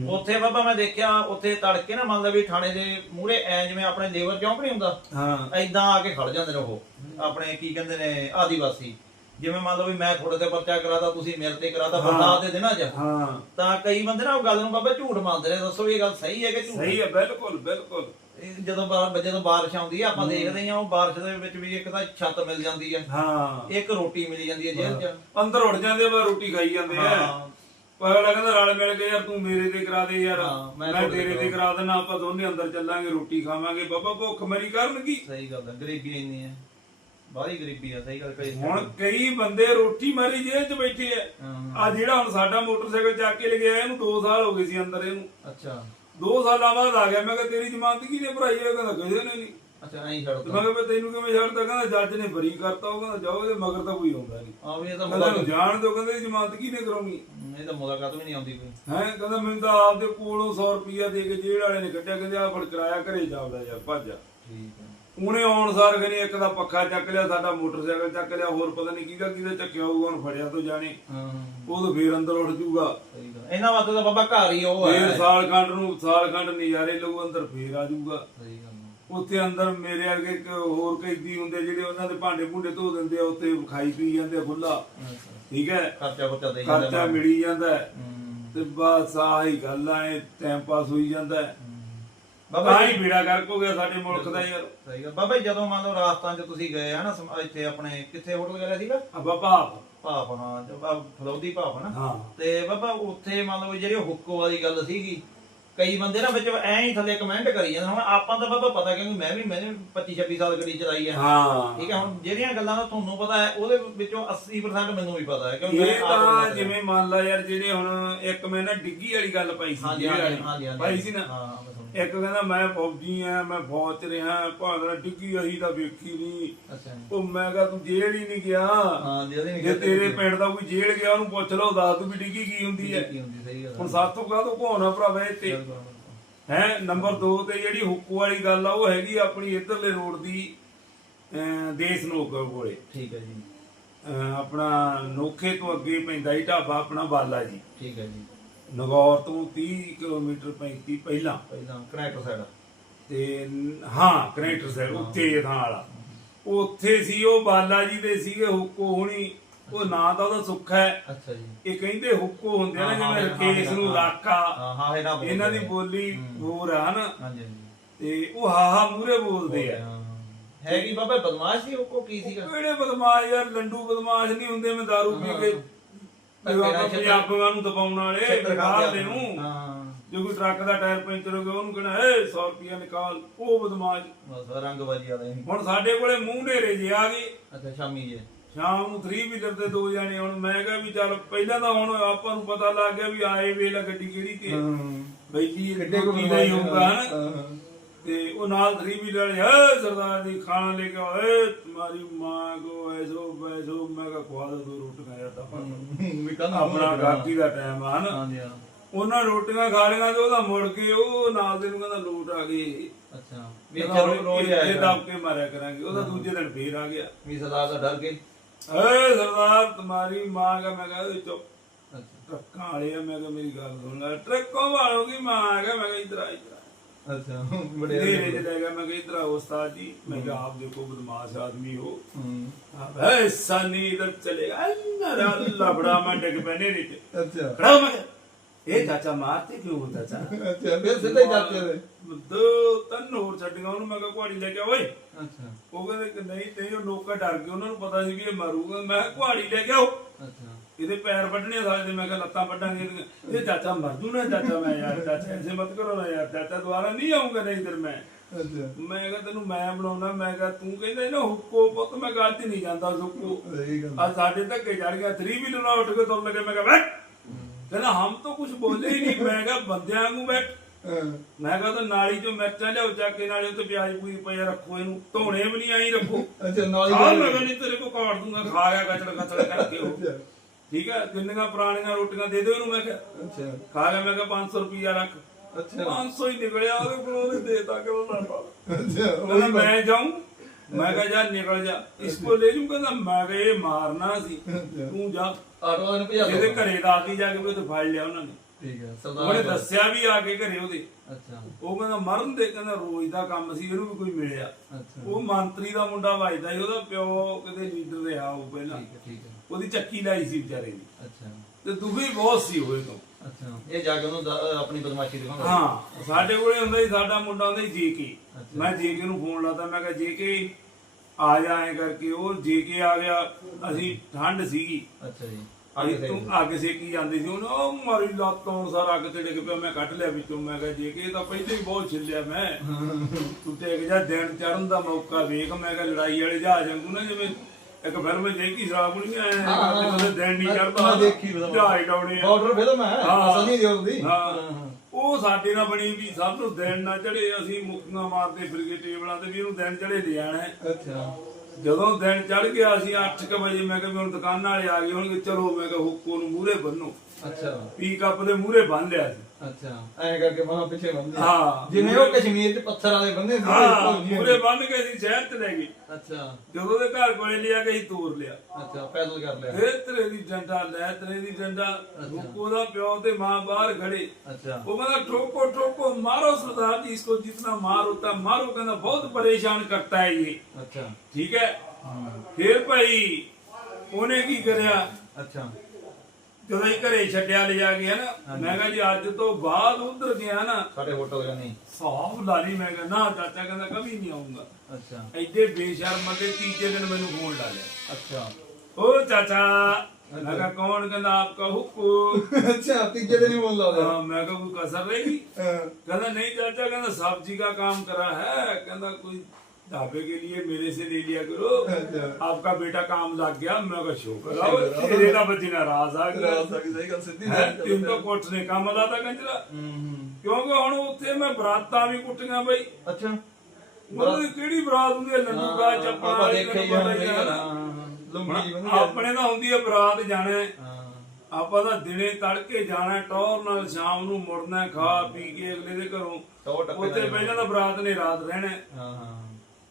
ਉੱਥੇ ਬਾਬਾ ਮੈਂ ਦੇਖਿਆ ਉੱਥੇ ਤੜਕੇ ਨਾ ਮੰਨ ਲਓ ਵੀ ਥਾਣੇ ਦੇ ਮੂਹਰੇ ਐ ਜਿਵੇਂ ਆਪਣੇ ਲੇਬਰ ਚੌਂਕ ਨਹੀਂ ਹੁੰਦਾ? ਹਾਂ। ਐਦਾਂ ਆ ਕੇ ਖੜ ਜਾਂਦੇ ਨੇ ਉਹ ਆਪਣੇ ਕੀ ਕਹਿੰਦੇ ਨੇ ਆਦੀਵਾਸੀ। ਜਿਵੇਂ ਮੰਨ ਲਓ ਵੀ ਮੈਂ ਤੁਹਾਡੇ ਤੇ ਪਰਚਾ ਕਰਾਤਾ ਤੁਸੀਂ ਮੇਰੇ ਤੇ ਕਰਾਤਾ ਬਰਸਾਤ ਦੇ ਦਿਨਾਂ 'ਚ। ਹਾਂ। ਤਾਂ ਕਈ ਬੰਦੇ ਨਾ ਉਹ ਗੱਲ ਨੂੰ ਬਾਬਾ ਝੂਠ ਮੰਨਦੇ ਨੇ ਦੱਸੋ ਇਹ ਗੱਲ ਸਹੀ ਹੈ ਕਿ ਝੂਠ? ਸਹੀ ਹੈ ਬਿਲਕੁਲ ਬਿਲਕੁਲ। ਜਦੋਂ ਬਾਰ ਜਦੋਂ ਬਾਰਿਸ਼ ਆਉਂਦੀ ਆ ਆਪਾਂ ਦੇਖਦੇ ਹਾਂ ਉਹ ਬਾਰਿਸ਼ ਦੇ ਵਿੱਚ ਵੀ ਇੱਕ ਤਾਂ ਛੱਤ ਮਿਲ ਜਾਂਦੀ ਹੈ ਹਾਂ। ਇੱਕ ਰੋਟੀ ਮਿਲ ਜਾਂਦੀ ਹੈ ਜੇਲ੍ਹ 'ਚ। ਅੰਦਰ ਉੱਡ ਜਾਂਦੇ ਬਾ ਰੋਟੀ ਖਾਈ ਜਾਂਦੇ ਆ। ਅਗਲਾ ਕਹਿੰਦਾ ਰਲ ਮਿਲ ਕੇ ਯਾਰ ਤੂੰ ਮੇਰੇ ਤੇ ਕਰਾ ਦੇ ਯਾਰ। ਮੈਂ ਤੇਰੇ ਤੇ ਕਰਾ ਦੇਣਾ ਆਪਾਂ ਦੋਨੇ ਅੰਦਰ ਚੱਲਾਂਗੇ ਰੋਟੀ ਖਾਵਾਂਗੇ। ਬਾਬਾ ਭੁੱਖ ਮਰੀ ਕਰਨਗੀ। ਸਹੀ ਗੱਲ ਹੈ ਗਰੀਬੀ ਇੰਨੀ ਹੈ ਬਾਹਲੀ ਗਰੀਬੀ ਆ ਸਹੀ ਗੱਲ ਕਹੀ। ਹੁਣ ਕਈ ਬੰਦੇ ਰੋਟੀ ਮਾਰੀ ਜੇਲ੍ਹ 'ਚ ਬੈਠੇ ਆ। ਆ ਜਿਹੜਾ ਹੁਣ ਸਾਡਾ ਮੋਟਰਸਾਈਕਲ ਚੱਕ ਕੇ ਲਗਿਆ ਇਹਨੂੰ 2 ਸਾਲ ਹੋ ਗਏ ਸੀ ਅੰਦਰ ਇਹਨੂੰ। ਅੱਛਾ। 2 ਸਾਲਾਂ ਬਾਅਦ ਆ ਗਿਆ। ਮੈਂ ਕਿਹਾ ਤੇਰੀ ਜ਼ਮਾਨਤ ਕਿਹਨੇ ਭਰਾਈ ਹੈ ਕਹਿੰਦਾ ਕਿਸੇ ਨੇ ਨਹੀਂ ਅੱਛਾ ਐਂ ਛੱਡ ਤੇ ਦੋ ਮੈਂ ਕਿਹਾ ਤੈਨੂੰ ਕਿਵੇਂ ਛੱਡਦਾ ਕਹਿੰਦਾ ਜੱਜ ਨੇ ਬਰੀ ਕਰਤਾ। ਉਹ ਕਹਿੰਦਾ ਜਾਓ ਇਹਦੇ ਮਗਰ ਤਾਂ ਕੋਈ ਆਉਂਦਾ ਨਹੀਂ ਆ ਵੀ ਇਹ ਤਾਂ ਕਹਿੰਦਾ ਮੁਲਾਕਾਤ ਇਹਨੂੰ ਜਾਣ ਦਿਓ ਕਹਿੰਦੇ ਇਹਦੀ ਜ਼ਮਾਨਤ ਕਿਹਨੇ ਕਰਾਉਣੀ? ਇਹ ਤਾਂ ਮੁਲਾਕਾਤ ਵੀ ਨਹੀਂ ਆਉਂਦੀ ਕੋਈ। ਹੈ ਕਹਿੰਦਾ ਮੈਨੂੰ ਤਾਂ ਆਪਦੇ ਕੋਲੋਂ 100 ਰੁਪਿਆ ਦੇ ਕੇ ਜੇਲ੍ਹ ਵਾਲੇ ਨੇ ਕੱਢਿਆ। ਕਹਿੰਦੇ ਆ ਫੜ ਕਰਾਇਆ ਘਰੇ ਜਾਵਦਾ ਯਾਰ ਭੱਜ ਜਾ। ਠੀਕ ਹੈ। ਉਹਨੇ ਆਉਣ ਸਾਰ ਖਨੇ ਇੱਕ ਦਾ ਪੱਖਾ ਚੱਕ ਲਿਆ ਸਾਡਾ ਮੋਟਰਸਾਈਕਲ ਚੱਕ ਲਿਆ ਹੋਰ ਪਤਾ ਨਹੀਂ ਕਿਹਦਾ ਕਿਹਦਾ ਚੱਕਿਆ ਹੋਊਗਾ ਹੁਣ ਫੜਿਆ ਤੋਂ ਜਾਣੇ। ਉਹ ਤਾਂ ਫੇਰ ਅੰਦਰ ਉੱਠ ਜੂਗਾ ਇਹਨਾਂ ਵਾਸਤੇ ਤਾਂ ਬਾਬਾ ਘਰ ਹੀ ਉਹ ਹੈ। ਫੇਰ ਸਾਲ ਖੰਡ ਨੂੰ ਸਾਲ ਖੰਡ ਨਜ਼ਾਰੇ ਲਊ ਅੰਦਰ ਫੇਰ ਆ ਜੂਗਾ ਸਹੀ ਗੱਲ ਆ। ਉੱਥੇ ਅੰਦਰ ਮੇਰੇ ਵਰਗੇ ਇੱਕ ਹੋਰ ਕੈਦੀ ਹੁੰਦੇ ਜਿਹੜੇ ਉਹਨਾਂ ਦੇ ਭਾਂਡੇ ਭੁੰਡੇ ਧੋ ਦਿੰਦੇ ਆ ਉੱਥੇ ਖਾਈ ਪੀ ਜਾਂਦੇ ਆ ਖੁੱਲਾ। ਠੀਕ ਹੈ? ਖਰਚਾ ਖਰਚਾ ਦੇ ਜਾਂਦਾ। ਖਰਚਾ ਮਿਲੀ ਜਾਂਦਾ। ਤੇ ਬਸ ਆਹੀ ਗੱਲ ਆ ਟਾਈਮ ਪਾਸ ਹੋਈ ਜਾਂਦਾ। ਬਾਬਾ ਤਾਂ ਹੀ ਬੀੜਾ ਗਰਕ ਹੋ ਗਿਆ ਸਾਡੇ ਮੁਲਕ ਦਾ ਯਾਰ। ਸਹੀ ਗੱਲ। ਬਾਬਾ ਜੀ, ਜਦੋਂ ਮੰਨ ਲਓ ਰਾਜਸਥਾਨ ਚ ਤੁਸੀਂ ਗਏ ਹਨਾ ਸਮ- ਇੱਥੇ ਆਪਣੇ ਕਿੱਥੇ ਹੋਟਲ ਗਿਆ ਸੀਗਾ? ਅੱਬਾ ਭਾਪ ਭਾਪ ਹਾਂ ਜੋ ਆਹ ਫਲੌਦੀ ਭਾਪ ਨਾ ਹਾਂ। ਤੇ ਬਾਬਾ ਉੱਥੇ ਮੰਨ ਲਓ ਜਿਹੜੀ ਉਹ ਹੁੱਕੋ ਵਾਲੀ ਗੱਲ ਸੀਗੀ ਕਈ ਬੰਦੇ ਨਾ ਵਿੱਚ ਐਂ ਹੀ ਥੱਲੇ ਕਮੈਂਟ ਕਰੀ ਜਾਂਦੇ ਹੁਣ ਆਪਾਂ ਤਾਂ ਬਾਬਾ ਪਤਾ ਕਿਉਂਕਿ ਮੈਂ ਵੀ ਮੈंने 25 26 ਸਾਲ ਗੱਡੀ ਚਲਾਈ ਹੈ ਹਾਂ। ਠੀਕ ਹੈ ਹੁਣ ਜਿਹੜੀਆਂ ਗੱਲਾਂ ਦਾ ਤੁਹਾਨੂੰ ਪਤਾ ਹੈ ਉਹਦੇ ਵਿੱਚੋਂ 80% ਮੈਨੂੰ ਵੀ ਪਤਾ ਹੈ ਕਿਉਂਕਿ ਇਹ ਤਾਂ ਜਿਵੇਂ ਮੰਨ ਲਾ ਯਾਰ ਜਿਹੜੇ ਹੁਣ ਇੱਕ ਮੈਂ ਨਾ ਡਿੱਗੀ ਵਾਲੀ ਗੱਲ ਪਾਈ ਸੀ ਹਾਂਜੀ ਜਿਹੜੇ ਹਾਂਜੀ ਵਾਲੀ। ਹਾਂਜੀ ਪਾਈ ਸੀ ਨਾ। ਹਾਂ। ਇੱਕ ਕਹਿੰਦਾ ਮੈਂ ਫੌਜੀ ਆ ਮੈਂ ਫੌਜ ਚ ਰਿਹਾ ਭਾਂਦਰਾ ਡਿੱਗੀ ਅਹੀ ਤਾਂ ਵੇਖੀ ਨਹੀਂ। ਅੱਛਾ। ਉਹ ਮੈਂ ਕਿਹਾ ਤੂੰ ਜੇਲ੍ਹ ਹੀ ਨਹੀਂ ਗਿਆ? ਹਾਂ ਜਿਹਦੀ ਨਹੀਂ ਜੇ ਤੇਰੇ ਪਿੰਡ ਦਾ ਕੋਈ ਜੇਲ੍ਹ ਗਿਆ ਉਹਨੂੰ ਪੁੱਛ ਲਓ ਦੱਸ ਤੂੰ ਵੀ ਡਿੱਗੀ ਕੀ ਹੁੰਦੀ ਹੈ। ਕੀ ਹੁੰਦੀ ਸਹੀ ਗੱਲ ਹੁਣ ਸਾਥੋਂ ਕਾਹ ਤੋਂ ਭਰਾਵਾ ਇਹ ਤੇ। ਹੈ ਨੰਬਰ 2 ਤੇ ਜਿਹੜੀ ਹੁੱਕੂ ਵਾਲੀ ਗੱਲ ਆ ਉਹ ਹੈਗੀ ਆਪਣੀ ਇਧਰਲੇ ਰੋਡ ਦੀ ਦੇਸ ਨੋਕ ਕੋਲੇ। ਠੀਕ ਹੈ ਜੀ। ਆਪਣਾ ਨੋਖੇ ਤੋਂ ਅੱਗੇ ਪੈਂਦਾ ਹੀ ਢਾਬਾ ਆਪਣਾ ਬਾਲਾ ਜੀ। ਠੀਕ ਹੈ ਜੀ। ਨਗੌਰ ਤੋਂ 30 ਕਿਲੋਮੀਟਰ 35 ਪਹਿਲਾਂ। ਪਹਿਲਾਂ ਕਨੈਕਟਰ ਸਾਈਡ। ਤੇ ਹਾਂ ਕਨੈਕਟਰ ਸਾਹਿਬ ਉੱਤੇ ਥਾਂ ਵਾਲਾ। ਉੱਥੇ ਸੀ ਉਹ ਬਾਲਾ ਜੀ ਦੇ ਸੀਗੇ ਹੁੱਕੋ ਹੁਣੀ। ਉਹ ਨਾਂ ਤਾਂ ਉਹਦਾ ਸੁੱਖਾ ਹੈ। ਅੱਛਾ ਜੀ। ਇਹ ਕਹਿੰਦੇ ਹੁੱਕੋ ਹੁੰਦੇ ਨੇ ਜਿਵੇਂ ਰਕੇਸ਼ ਨੂੰ। ਰਾਕਾ ਹਾਂ ਇਹਨਾਂ ਦੀ। ਬੋਲੀ ਹੋਰ ਆ ਨਾ ਹਾਂਜੀ ਤੇ ਉਹ ਹਾਹਾ ਮੂਰੇ ਬੋਲਦੇ ਆ। ਹੈਗੀ ਬਾਬਾ ਬਦਮਾਸ਼ ਸੀ ਉਹ ਕੋ ਕੀ ਸੀਗਾ ਕਿਹੜੇ ਬਦਮਾਸ਼ ਯਾਰ ਲੰਡੂ ਬਦਮਾਸ਼ ਨਹੀਂ ਹੁੰਦੇ ਮੈਂ ਦਾਰੂ ਪੀ ਕੇ ਆਪਾਂ ਪੰਜਾਬੀਆਂ ਨੂੰ ਦਬਾਉਣ ਵਾਲੇ ਬਾਹਰ ਦੇ। ਨੂੰ ਹਾਂ। ਜੇ ਕੋਈ ਟਰੱਕ ਦਾ ਟਾਇਰ ਪੈਂਚਰ ਹੋ ਗਿਆ ਉਹਨੂੰ ਕਹਿਣਾ ਏ 100 ਰੁਪਿਆ ਨਿਕਾਲ ਉਹ ਬਦਮਾਸ਼। ਬਸ ਰੰਗਬਾਜੀ ਵਾਲੇ ਸੀ। ਹੁਣ ਸਾਡੇ ਕੋਲੇ ਮੂੰਹ ਨੇਰੇ ਜੇ ਆ ਗਏ। ਅੱਛਾ ਸ਼ਾਮੀ ਜੇ। ਸ਼ਾਮ ਨੂੰ 3 ਵੀਲਰ ਤੇ ਦੋ ਜਾਣੇ ਹੁਣ ਮੈਂ ਕਿਹਾ ਵੀ ਚੱਲ ਪਹਿਲਾਂ ਤਾਂ ਹੁਣ ਆਪਾਂ ਨੂੰ ਪਤਾ ਲੱਗ ਗਿਆ ਵੀ ਆਏ ਵੇਲਾ ਗੱਡੀ ਕਿਹੜੀ ਤੇ ਬੈਠੀ ਕਿੱਡੇ ਕੁ ਕੀ ਹੀ ਹੋਊਗਾ ਹਨ? ਹਾਂ। ਤੇ ਉਹ ਨਾਲ 3 ਵੀਲਰ ਵਾਲੇ ਏ ਸਰਦਾਰ ਜੀ ਖਾਣਾ ਲੈ ਕੇ ਆਓ ਏ ਤੁਹਾਡੀ ਮਾਂ ਕੋ ਐਸੋ ਵੈਸੋ ਮੈਂ ਕਿਹਾ ਖਵਾ ਦੋ ਦੋ ਰੋਟੀਆਂ ਯਾਰ ਤਾਂ ਵੀ ਕੰਨ ਆਪਣਾ ਗਾਕੀ ਦਾ ਟਾਈਮ ਆ ਹਾਂ। ਉਹਨਾਂ ਰੋਟੀਆਂ ਖਾ ਲਈਆਂ ਤੇ ਉਹਦਾ ਮੁੜ ਕੇ ਉਹ ਨਾਲ ਦੇ ਨੂੰ ਕਹਿੰਦਾ ਲੋਟ ਆ ਗਈ। ਅੱਛਾ। ਵੀ ਰੋਜ਼ ਇਹ ਆਇਆ। ਦਬ ਕੇ ਮਾਰਿਆ ਕਰਾਂਗੇ ਉਹਦਾ ਦੂਜੇ ਦਿਨ ਫੇਰ ਆ ਗਿਆ। ਵੀ ਸਰਦਾਰ ਦਾ ਡਰ ਕੇ ਏ ਸਰਦਾਰ ਤੁਹਾਡੀ ਮਾਂ ਕਾ ਮੈਂ ਕਹਾ ਚੁੱਪ ਅੱਛਾ। ਟਰੱਕਾਂ ਵਾਲੇ ਆ ਮੈਂ ਕਿਹਾ ਮੇਰੀ ਗੱਲ ਸੁਣ ਲੈ। ਟਰੱਕੋਂ ਵਾਲੋਗੀ ਮਾਂ ਆ ਗਿਆ? ਮੈਂ ਕਿਹਾ ਇਧਰ ਆ ਇਧਰ ਅੱਛਾ ਬੜੇ ਨੇਰੇ ਚ ਲੈ ਗਿਆ ਮੈਂ ਕਿਹਾ ਇਧਰ ਆ ਉਸਤਾਦ ਜੀ ਮੈਂ ਕਿਹਾ ਆਪ ਦੇਖੋ ਬਦਮਾਸ਼ ਆਦਮੀ ਹੋ। ਹੂੰ। ਆਪ ਐਸਾ ਨਹੀਂ ਇਧਰ ਚਲੇਗਾ ਅੰਦਰ ਅੱਲਾ ਬੜਾ ਮੈਂ ਡਿੱਗ ਪੈ ਨੇਰੇ ਚ ਅੱਛਾ। ਖੜਾ ਹੋ ਮੈਂ ਕਿਹਾ, ਇਹ ਚਾਚਾ ਮਾਰਤੇ ਕਿਉਂ ਹੋ ਚਾਚਾ? ਅੱਛਾ ਫਿਰ ਸਿੱਧਾ ਹੀ ਜਾਂਦੇ ਨੇ ਦੋ ਤਿੰਨ ਹੋਰ ਛੱਡੀਆਂ ਉਹਨੂੰ ਮੈਂ ਕਿਹਾ ਕੁਹਾੜੀ ਲੈ ਕੇ ਓਏ। ਅੱਛਾ। ਉਹ ਕਹਿੰਦੇ ਨਹੀਂ ਤੇ ਉਹ ਲੋਕਾਂ ਡਰ ਗਏ ਉਹਨਾਂ ਨੂੰ ਪਤਾ ਸੀ ਵੀ ਇਹ ਮਾਰੂਗਾ। ਮੈਂ ਕਿਹਾ ਕੁਹਾੜੀ ਲੈ ਕੇ ਆਓ। ਅੱਛਾ। ਇਹਦੇ ਪੈਰ ਵੱਢਣੇ ਸਾਰੇ ਦੇ ਮੈਂ ਕਿਹਾ ਲੱਤਾਂ ਵੱਢਾਂਗੇ ਇਹਦੀਆਂ। ਇਹ ਚਾਚਾ ਮਰ ਜੂ ਨਾ ਚਾਚਾ ਮੈਂ ਯਾਰ ਚਾਚਾ ਐਸੇ ਮਤ ਕਰੋ ਨਾ ਯਾਰ ਚਾਚਾ ਦੁਬਾਰਾ ਨਹੀਂ ਆਉਂਗਾ ਨਹੀਂ ਇਧਰ ਮੈਂ। ਅੱਛਾ। ਮੈਂ ਕਿਹਾ ਤੈਨੂੰ ਮੈਂ ਬੁਲਾਉਣਾ ਮੈਂ ਕਿਹਾ ਤੂੰ ਕਹਿੰਦਾ ਨਾ ਹੁੱਕੋ ਪੁੱਤ ਮੈਂ ਗੱਲ ਤੇ ਨਹੀਂ ਜਾਂਦਾ ਸਹੀ ਗੱਲ। ਆ ਸਾਡੇ ਧੱਕੇ ਚੜ ਗਿਆ 3 ਵੀਲਰ ਨਾਲ ਉੱਠ ਕੇ ਤੁਰ ਲੱਗੇ ਮੈਂ ਕਿਹਾ ਬੈਠ। ਕਹਿੰਦਾ ਹਮ ਤਾਂ ਕੁਝ ਬੋਲੇ ਹੀ ਨਹੀਂ ਮੈਂ ਕਿਹਾ ਬੰਦਿਆਂ ਨੂੰ ਬੈਠ। ਹਾਂ। ਮੈਂ ਕਿਹਾ ਤਾਂ ਨਾਲੀ ਚੋਂ ਮਿਰਚਾਂ ਲਿਆਓ ਚੱਕ ਕੇ ਨਾਲੇ ਉੱਤੇ ਪਿਆਜ਼ ਪੂਰੀ ਪਿਆ ਰੱਖੋ ਇਹਨੂੰ ਧੋਣੇ ਵੀ ਨਹੀਂ ਆਈ ਰੱਖੋ। ਅੱਛਾ ਨਾਲ ਆਹ ਹੀ ਮੈਂ ਨਹੀਂ ਤੇਰੇ ਕੋ ਕਾਟ ਦੂੰਗਾ ਖਾ ਗਿਆ ਕਚੜ ਕਚੜ ਕਰਕੇ ਉਹ। ਅੱਛਾ। ਠੀਕ ਹੈ ਜਿੰਨੀਆਂ ਪੁਰਾਣੀਆਂ ਰੋਟੀਆਂ ਦੇ ਦਿਓ ਇਹਨੂੰ ਮੈਂ ਕਿਹਾ ਅੱਛਾ। ਖਾ ਗਿਆ ਮੈਂ ਕਿਹਾ 500 ਰੁਪਿਆ ਰੱਖ। ਅੱਛਾ। 500 ਹੀ ਨਿਕਲਿਆ ਉਹਦੇ ਕੋਲ ਉਹਨੇ ਦੇਤਾ ਕਿ ਉਹ ਨਾ ਪਾ ਅੱਛਾ ਮੈਂ ਜਾਉਂ ਮੈਂ ਕਿਹਾ ਜਾ ਨਿਕਲ ਜਾ। ਇਸ ਕੋ ਲੈ ਜੂ ਕਹਿੰਦਾ ਮੈਂ ਕਿਹਾ ਇਹ ਮਾਰਨਾ ਸੀ। ਤੂੰ ਜਾ। ਆਟੋ ਨੂੰ ਭਜਾ ਇਹਦੇ ਦੋ ਘਰੇ ਰਾਤ ਹੀ ਜਾ ਕੇ ਉੱਥੇ ਫੜ ਲਿਆ ਉਹਨਾਂ ਨੇ। ਠੀਕ ਹੈ ਉਹਨੇ ਸਰਦਾਰ ਦੱਸਿਆ ਵੀ ਆ ਕੇ ਘਰੇ ਉਹਦੇ। ਅੱਛਾ। ਉਹ ਕਹਿੰਦਾ ਮਰਨ ਦੇ ਕਹਿੰਦਾ ਰੋਜ਼ ਦਾ ਕੰਮ ਸੀ ਇਹਨੂੰ ਵੀ ਕੋਈ ਮਿਲਿਆ। ਅੱਛਾ। ਉਹ ਮੰਤਰੀ ਦਾ ਮੁੰਡਾ ਵੱਜਦਾ ਸੀ ਉਹਦਾ ਪਿਓ ਕਿਤੇ ਲੀਡਰ ਰਿਹਾ ਉਹ ਪਹਿਲਾਂ। ਠੀਕ ਹੈ ਠੀਕ ਹੈ। ਉਹਦੀ ਚੱਕੀ ਲਾਈ ਸੀ ਵਿਚਾਰੇ ਦੀ ਅੱਛਾ। ਤੇ ਦੁਖੀ ਬਹੁਤ ਸੀ ਹੋਏ ਤੋਂ ਅੱਛਾ। ਇਹ ਜਾ ਕੇ ਉਹਨੂੰ ਦ- ਆਪਣੀ ਬਦਮਾਸ਼ੀ ਦਿਖਾਉਂਦਾ। ਹਾਂ ਸਾਡੇ ਕੋਲੇ ਹੁੰਦਾ ਸੀ ਸਾਡਾ ਮੁੰਡਾ ਹੁੰਦਾ ਸੀ ਜੇਕੇ। ਮੈਂ ਜੇਕੇ ਨੂੰ ਫੋਨ ਲਾਤਾ ਮੈਂ ਕਿਹਾ ਜੇਕੇ ਆ ਜਾ ਐ ਕਰਕੇ। ਉਹ ਜੇਕੇ ਆ ਗਿਆ ਅਸੀਂ ਠੰਡ ਸੀਗੀ। ਅੱਛਾ ਜੀ। ਅਸੀਂ ਤੂੰ ਅੱਗ ਸੇਕੀ ਜਾਂਦੀ ਸੀ ਉਹਨੇ ਉਹ ਮਾਰੀ ਲੱਤ ਤੋਂ ਸਾਰਾ ਅੱਗ ਤੇ ਡਿੱਗ ਪਿਆ ਮੈਂ ਕੱਢ ਲਿਆ ਵਿੱਚੋਂ ਮੈਂ ਕਿਹਾ ਜੇਕੇ ਇਹ ਤਾਂ ਪਹਿਲੇ ਹੀ ਬਹੁਤ ਛਿੱਲਿਆ ਮੈਂ। ਤੂੰ ਟੇਕ ਜਾ ਦਿਨ ਚੜਨ ਦਾ ਮੌਕਾ ਵੇਖ ਮੈਂ ਕਿਹਾ ਲੜਾਈ ਵਾਲੇ ਜਹਾਜ਼ ਵਾਂਗੂ ਨਾ ਜਿਵੇਂ ਇੱਕ ਫਿਲਮ ਜੇਕੀ ਸ਼ਰਾਬ ਨਹੀਂ ਆਇਆ ਕਰਦੇ ਕਦੇ ਦਿਨ ਨਹੀਂ ਚੜਦਾ ਮੈਂ ਦੇਖੀ। ਜਹਾਜ਼ ਡਾਉਣੇ ਆ। ਬਾਰਡਰ ਫਿਲਮ ਹੈ ਹਾਂ। ਸਨੀ ਦਿਓਲ ਦੀ ਹਾਂ। ਉਹ ਸਾਡੇ ਨਾਲ ਬਣੀ ਵੀ ਸਭ ਨੂੰ ਦਿਨ ਨਾ ਚੜੇ ਅਸੀਂ ਮੁੱਕੀਆਂ ਮਾਰਦੇ ਫਿਰ ਕੇ ਟੇਬਲਾਂ ਤੇ ਵੀ ਇਹਨੂੰ ਦਿਨ ਚੜੇ ਲੈ ਜਾਣਾ ਹੈ। ਅੱਛਾ। ਜਦੋਂ ਦਿਨ ਚੜ ਗਿਆ ਅਸੀਂ 8:00 ਵਜੇ, ਮੈਂ ਕਿਹਾ ਵੀ ਹੁਣ ਦੁਕਾਨਾਂ ਵਾਲੇ ਆ ਗਏ ਹੋਣਗੇ, ਚਲੋ ਮੈਂ ਕਿਹਾ ਹੁੱਕੋ ਨੂੰ ਮੂਹਰੇ ਬੰਨੋ ਅੱਛਾ ਪੀ ਕੱਪ ਦੇ ਮੂਹਰੇ ਬੰਨ ਲਿਆ ਸੀ ਅੱਛਾ ਐਂ ਕਰਕੇ ਬਾਹਾਂ ਪਿੱਛੇ ਬੰਦੇ ਹਾਂ। ਜਿਵੇਂ ਉਹ ਕਸ਼ਮੀਰ 'ਚ ਪੱਥਰ ਵਾਲੇ ਬੰਦੇ ਸੀ ਹਾਂ ਫੌਜੀਆਂ ਮੂਹਰੇ ਬੰਨ ਕੇ ਅਸੀਂ ਸ਼ਹਿਰ ਤੇ ਲੈ ਗਏ ਅੱਛਾ ਜਦੋਂ ਦੇ ਘਰ ਕੋਲੇ ਲਿਆ ਕੇ ਅਸੀਂ ਤੋਰ ਲਿਆ ਅੱਛਾ ਪੈਦਲ ਕਰ ਲਿਆ ਫਿਰ ਤੇਰੇ ਦੀ ਡੰਡਾ ਲੈ ਤੇਰੇ ਦੀ ਡੰਡਾ ਹੁੱਕੋ ਦਾ ਪਿਓ ਤੇ ਮਾਂ ਬਾਹਰ ਖੜੇ ਅੱਛਾ वो कहना ठोको ठोको मारो सरदार जी इसको जितना मार होता है मारो कहना बहुत परेशान करता है ये ਅੱਛਾ ठीक है ਫਿਰ ਭਾਈ ਉਹਨੇ ਕੀ ਕਰਿਆ ਅੱਛਾ ਜਦੋਂ ਹੀ ਘਰੇ ਛੱਡਿਆ ਲਿਜਾ ਕੇ ਹਨਾ ਮੈਂ ਕਿਹਾ ਜੀ ਅੱਜ ਤੋਂ ਬਾਅਦ ਉਧਰ ਗਿਆ ਨਾ ਸਾਡੇ ਫੋਟੋ ਕਰਾ ਨਹੀਂ। ਸਾਫ਼ ਲਾਲੀ ਮੈਂ ਕਿਹਾ ਨਾ ਚਾਚਾ ਕਹਿੰਦਾ ਕਦੀ ਨਹੀਂ ਆਉਂਗਾ ਅੱਛਾ। ਐਡੇ ਬੇਸ਼ਰਮ ਤੇ ਤੀਜੇ ਦਿਨ ਮੈਨੂੰ ਫੋਨ ਲਾ ਲਿਆ। ਅੱਛਾ। ਓ ਚਾਚਾ ਮੈਂ ਕਿਹਾ ਕੌਣ ਕਹਿੰਦਾ ਆਪਕਾ ਹੁਕੂ ਅੱਛਾ ਤੀਜੇ ਦਿਨ ਫੋਨ ਲਾ ਲਿਆ। ਹਾਂ ਮੈਂ ਕਿਹਾ ਕੋਈ ਕਸਰ ਰਹੇਗੀ? ਕਹਿੰਦਾ ਨਹੀਂ ਚਾਚਾ ਕਹਿੰਦਾ ਸਬਜ਼ੀ ਦਾ ਕੰਮ ਕਰਾ ਹੈ। ਕਹਿੰਦਾ ਕੋਈ ढाबे के लिए मेरे से ले लिया करो अच्छा। आपका बेटा काम लग गया मैं कहा शुक्र आओ तेरे ना बच्ची नाराज आ गया ਸਹੀ ਗੱਲ ਸਿੱਧੀ ਹੈਂ, ਤੈਨੂੰ ਤਾਂ ਕੁੱਟਨੇ ਕੰਮ ਦਾ ਤਾਂ ਕੰਜਰਾ ਕਿਉਂਕਿ ਹੁਣ ਉੱਥੇ ਮੈਂ ਬਰਾਤਾਂ ਵੀ ਕੁੱਟੀਆਂ ਬਈ ਅੱਛਾ ਮਤਲਬ ਕਿਹੜੀ ਬਰਾਤ ਹੁੰਦੀ ਹੈ ਲੰਡੂ ਕਾ ਚੱਪਾ ਆਪਾਂ ਵਾਲੀ ਦੇਖਿਆ ਹੀ ਤੈਨੂੰ ਆ ਪਤਾ ਹੀ ਆ ਨਾ। ਲੰਬੀ ਜੀ ਬੰਦੀ ਆਪਣੇ ਤਾਂ ਹੁੰਦੀ ਹੈ ਬਰਾਤ ਜਾਣਾ ਹੈ। ਹਾਂ ਆਪਾਂ ਤਾਂ ਦਿਨੇ ਤੜਕੇ ਜਾਣਾ ਟੌਰ ਨਾਲ ਸ਼ਾਮ ਨੂੰ ਮੁੜਨਾ ਖਾ ਪੀ ਕੇ ਅਗਲੇ ਦੇ ਘਰੋਂ ਟੌਰ ਟੱਪੇ ਉੱਥੇ ਪਹਿਲਾਂ ਤਾਂ ਬਰਾਤ ਨੇ ਰਾਤ ਰਹਿਣਾ ਹੈ। ਹਾਂ ਹਾਂ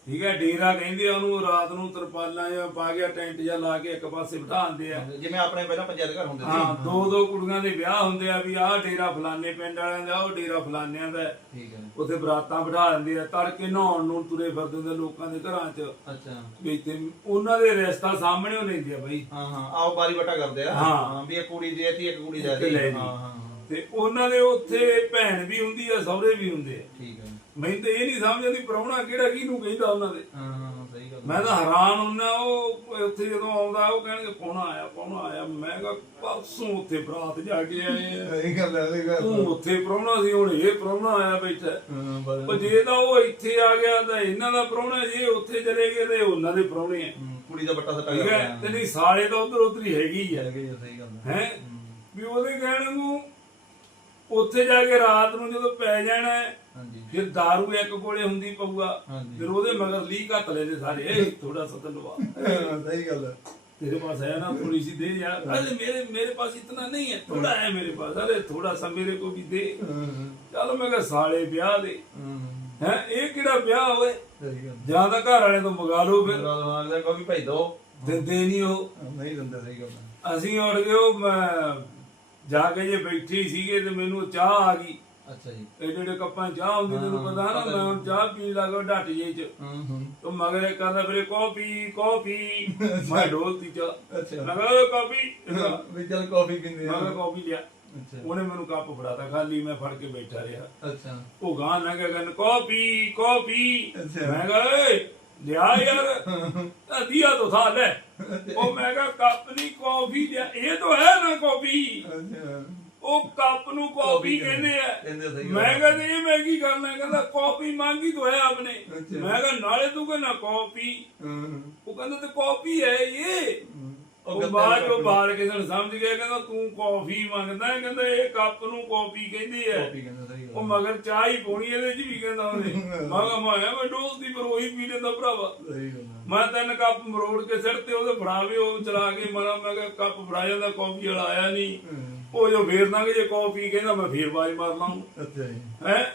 ਠੀਕ ਹੈ ਡੇਰਾ ਕਹਿੰਦੇ ਆ ਉਹਨੂੰ ਰਾਤ ਨੂੰ ਤਰਪਾਲਾਂ ਜਾਂ ਪਾ ਗਿਆ ਟੈਂਟ ਜਾਂ ਲਾ ਕੇ ਇੱਕ ਪਾਸੇ ਬਿਠਾ ਦਿੰਦੇ ਆ। ਜਿਵੇਂ ਆਪਣੇ ਪਹਿਲਾਂ ਪੰਚਾਇਤ ਘਰ ਹੁੰਦੇ ਹਾਂ ਸੀ ਦੋ ਦੋ ਕੁੜੀਆਂ ਦੇ ਵਿਆਹ ਹੁੰਦੇ ਆ ਵੀ ਆਹ ਡੇਰਾ ਫਲਾਣੇ ਪਿੰਡ ਵਾਲਿਆਂ ਦਾ ਉਹ ਡੇਰਾ ਫਲਾਣਿਆਂ ਦਾ। ਹੈ। ਠੀਕ ਹੈ। ਉੱਥੇ ਬਰਾਤਾਂ ਬਿਠਾ ਦਿੰਦੇ ਆ ਤੜਕੇ ਨਹਾਉਣ ਨੂੰ ਤੁਰੇ ਫਿਰਦੇ ਹੁੰਦੇ ਲੋਕਾਂ ਦੇ ਘਰਾਂ 'ਚ। ਅੱਛਾ। ਵੀ ਤੇ ਉਹਨਾਂ ਦੇ ਰਿਸ਼ਤਾ ਸਾਹਮਣੇ ਹੋ ਲੈਂਦੇ ਆ ਬਾਈ। ਹਾਂ ਹਾਂ ਆਓ ਬਾਰੀ ਬਟਾ ਕਰਦੇ ਆ। ਹਾਂ। ਵੀ ਇਹ ਕੁੜੀ ਦੇ ਤੀ ਇੱਕ ਕੁੜੀ। ਹਾਂ ਹਾਂ ਹਾਂ। ਤੇ ਉਹਨਾਂ ਦੇ ਉੱਥੇ ਭੈਣ ਵੀ ਹੁੰਦੀ ਆ ਸਹੁਰੇ ਵੀ ਹੁੰਦੇ ਆ। ਠੀਕ ਹੈ। ਮੈਨੂੰ ਤਾਂ ਇਹ ਨਹੀਂ ਸਮਝ ਆਉਂਦੀ ਪ੍ਰਾਹੁਣਾ ਕਿਹੜਾ ਕਿਹਨੂੰ ਕਹਿੰਦਾ ਉਹਨਾਂ ਦੇ। ਹਾਂ ਹਾਂ ਸਹੀ ਗੱਲ ਮੈਂ ਤਾਂ ਹੈਰਾਨ ਹੁੰਨਾ ਉਹ ਉੱਥੇ ਜਦੋਂ ਆਉਂਦਾ ਉਹ ਕਹਿਣਗੇ ਪਾਉਣਾ ਆਇਆ ਪਾਉਣਾ ਆਇਆ? ਮੈਂ ਕਿਹਾ ਪਰਸੋਂ ਉੱਥੇ ਬਰਾਤ ਜਾ ਕੇ ਆਏ ਆ। ਸਹੀ ਗੱਲ ਹੈ ਸਹੀ ਤੂੰ ਉੱਥੇ ਪ੍ਰਾਹੁਣਾ ਸੀ ਹੁਣ ਇਹ ਪ੍ਰਾਹੁਣਾ ਆਇਆ ਬੈਠਾ ਉਹ ਜੇ ਤਾਂ ਉਹ ਇੱਥੇ ਆ ਗਿਆ ਤਾਂ ਇਹਨਾਂ ਦਾ ਪ੍ਰਾਹੁਣਾ ਜੇ ਉੱਥੇ ਚਲੇ ਗਏ ਤੇ ਉਹਨਾਂ ਦੇ ਪ੍ਰਾਹੁਣੇ ਆ। ਕੁੜੀ ਦਾ ਬੱਟਾ ਸੱਟਾ ਹੈ? ਤੇ ਨਹੀਂ ਸਾਲੇ ਤਾਂ ਉਧਰ ਉਧਰ ਹੀ ਹੈਗੀ ਆ। ਸਹੀ ਗੱਲ ਹੈ? ਹੈ। ਵੀ ਉਹਦੇ ਕਹਿਣ ਨੂੰ ਉੱਥੇ ਜਾ ਕੇ ਰਾਤ ਨੂੰ ਜਦੋਂ ਪੈ ਜਾਣਾ ਫਿਰ दारू ਇੱਕ ਕੋਲੇ ਹੁੰਦੀ ਪਊਗਾ। ਫਿਰ ਉਹਦੇ ਮਗਰ ਲੀ ਘੱਟ ਲੈਦੇ ਸਾਰੇ। ਥੋੜਾ ਸਤਲਵਾ ਸਹੀ ਗੱਲ ਹੈ। ਤੇਰੇ ਪਾਸ ਹੈ ਨਾ ਥੋੜੀ ਸੀ ਦੇ ਯਾਰ। ਅਰੇ ਮੇਰੇ ਮੇਰੇ ਪਾਸ ਇਤਨਾ ਨਹੀਂ ਹੈ। ਥੋੜਾ ਹੈ ਮੇਰੇ ਪਾਸ। ਅਰੇ ਥੋੜਾ ਸਾ ਮੇਰੇ ਕੋ ਵੀ ਦੇ। ਚਲ ਮੈਂ ਕਿਹਾ ਸਾਲੇ ਵਿਆਹ ਦੇ। ਹੈ ਇਹ ਕਿਹੜਾ ਵਿਆਹ ਹੋਵੇ? ਜਾਂ ਤਾਂ ਘਰ ਵਾਲੇ ਤੋਂ ਮੰਗਾ ਲਓ ਫਿਰ। ਮੰਗਦਾ ਕੋ ਵੀ ਭਾਈ ਦੋ। ਦਿੰਦੇ ਨਹੀਂ ਉਹ। ਨਹੀਂ ਦਿੰਦਾ ਸਹੀ ਗੱਲ ਅਸੀਂ ਔਰ ਉਹ ਜਾ ਕੇ ਜੇ ਬੈਠੀ ਸੀਗੇ ਤੇ ਮੈਨੂੰ ਚਾਹ ਆ ਗਈ। ਅੱਛਾ ਜੀ। ਐਡੇ ਐਡੇ ਕੱਪਾਂ 'ਚ ਚਾਹ ਹੁੰਦੀ ਤੈਨੂੰ ਪਤਾ ਨਾ ਮੈਂ ਹੁਣ ਚਾਹ ਪੀਣ ਲੱਗਾ ਡੱਟ ਜੇ ਚ। ਹੂੰ ਹੂੰ। ਉਹ ਮਗਰ ਕਹਿੰਦਾ ਵੀਰੇ ਕਾਫੀ ਕਾਫੀ। ਮੈਂ ਢੋਲਤੀ ਚਾਹ। ਅੱਛਾ। ਮੈਂ ਕਿਹਾ ਕਾਫੀ? ਵੀ ਚਲ ਕਾਫੀ ਪੀਂਦੇ ਮੈਂ ਕਿਹਾ ਕਾਫੀ ਲਿਆ। ਉਹਨੇ ਮੈਨੂੰ ਕੱਪ ਫੜਾਤਾ ਖਾਲੀ ਮੈਂ ਫੜ ਕੇ ਬੈਠਾ ਰਿਹਾ। ਅੱਛਾ। ਉਹ ਗਾਂ ਨਾ ਕਹਿਣ ਕਾਫੀ ਕਾਫੀ। ਮੈਂ ਕਿਹਾ ਏ ਲਿਆ ਯਾਰ। ਦਿਆ ਤਾਂ ਥਾ ਲੈ। ਉਹ ਮੈਂ ਕਿਹਾ ਕੱਪ ਨਹੀਂ ਕਾਫੀ ਲਿਆ। ਇਹ ਤਾਂ ਹੈ ਨਾ ਕਾਫੀ। ਅੱਛਾ। ਉਹ ਕੱਪ ਨੂੰ ਕਾਫੀ ਕਹਿੰਦੇ ਆ। ਕਹਿੰਦੇ ਮੈਂ ਕਹਿੰਦਾ ਇਹ ਮੈਂ ਕੀ ਕਰਨਾ? ਕਹਿੰਦਾ ਕਾਫੀ ਮੰਗੀ ਤਾਂ ਹੈ ਆਪਨੇ। ਮੈਂ ਕਿਹਾ ਨਾਲੇ ਤੂੰ ਕਹਿੰਦਾ ਕਾਫੀ ਉਹ ਕਹਿੰਦਾ ਤੇ ਕਾਫੀ ਹੈ ਇਹ। ਉਹ ਬਾਅਦ। ਉਹ ਬਾਹਰ ਕਿਸੇ ਨੂੰ ਸਮਝ ਗਿਆ ਕਹਿੰਦਾ ਤੂੰ ਕਾਫੀ ਮੰਗਦਾ ਹੈ ਕਹਿੰਦਾ ਇਹ ਕੱਪ ਨੂੰ ਕਾਫੀ ਕਹਿੰਦੇ ਆ। ਕਹਿੰਦੇ ਉਹ ਮਗਰ ਚਾਹ ਹੀ ਪਾਉਣੀ ਇਹਦੇ ਚ ਵੀ ਕਹਿੰਦਾ ਉਹਨੇ। ਮੈਂ ਕਿਹਾ ਮੈਂ ਮੈਂ ਡੋਲ ਦੀ ਪਰ ਉਹੀ ਪੀ ਲੈਂਦਾ ਭਰਾਵਾ। ਮੈਂ ਤਿੰਨ ਕੱਪ ਮਰੋੜ ਕੇ ਸਿਰ ਤੇ ਉਹਦੇ ਫੜਾਵੇ ਉਹ ਚਲਾ ਕੇ ਮਾਰਾ। ਮੈਂ ਕਿਹਾ ਕੱਪ ਫੜਾ ਜਾਂਦਾ ਕਾਫੀ ਵਾਲਾ ਆਇਆ ਨਹੀਂ। ਉਹ ਜੋ ਫੇਰ ਕਿ ਜੇ ਕਾਫੀ ਕਹਿੰਦਾ ਮੈਂ ਫੇਰ ਬਾਜ ਮਾਰ ਲਾਂ ਅੱਛਾ ਜੀ। ਹੈ?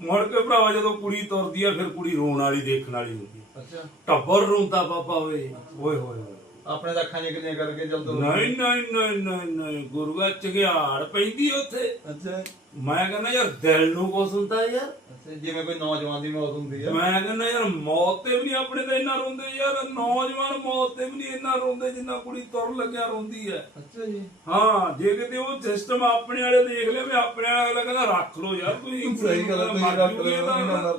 ਮੁੜ ਕੇ ਭਰਾਵਾ ਜਦੋਂ ਕੁੜੀ ਤੁਰਦੀ ਆ ਫਿਰ ਕੁੜੀ ਰੋਣ ਵਾਲੀ ਦੇਖਣ ਵਾਲੀ ਹੁੰਦੀ। ਅੱਛਾ। ਟੱਬਰ ਰੋਂਦਾ ਪਾਪਾ ਓਏ। ਓਏ ਹੋਏ ਆਪਣੇ ਤਾਂ ਅੱਖਾਂ ਜਿਹੀਆਂ ਕਰਕੇ ਚੱਲ ਦੋ ਨਹੀਂ ਨਹੀਂ ਨਹੀਂ ਨਹੀਂ ਨਹੀਂ। ਗੁਰੂਆ ਚਗਿਆੜ ਪੈਂਦੀ ਉੱਥੇ। ਅੱਛਾ। ਮੈਂ ਕਹਿੰਦਾ ਯਾਰ ਦਿਲ ਨੂੰ ਕੁਛ ਹੁੰਦਾ ਯਾਰ। ਅੱਛਾ ਜਿਵੇਂ ਕੋਈ ਨੌਜਵਾਨ ਦੀ ਮੌਤ ਹੁੰਦੀ ਆ। ਮੈਂ ਕਹਿੰਦਾ ਯਾਰ ਮੌਤ ਤੇ ਵੀ ਨਹੀਂ ਆਪਣੇ ਤਾਂ ਇੰਨਾ ਰੋਂਦੇ ਯਾਰ। ਨੌਜਵਾਨ ਮੌਤ ਤੇ ਵੀ ਨਹੀਂ ਇੰਨਾ ਰੋਂਦੇ ਜਿੰਨਾ ਕੁੜੀ ਤੁਰ ਲੱਗਿਆ ਰੋਂਦੀ ਹੈ ਅੱਛਾ ਜੀ। ਹਾਂ ਜੇ ਕਿਤੇ ਉਹ ਸਿਸਟਮ ਆਪਣੇ ਵਾਲੇ ਦੇਖ ਲਿਆ ਵੀ ਆਪਣੇ ਵਾਲਾ ਕਹਿੰਦਾ ਰੱਖ ਲਓ ਯਾਰ ਤੁਸੀਂ ਸਹੀ ਗੱਲ ਤੁਸੀਂ ਮਰ ਰੱਖ ਲਓ, ਤਾਂ ਉਹਨਾਂ ਨਾਲ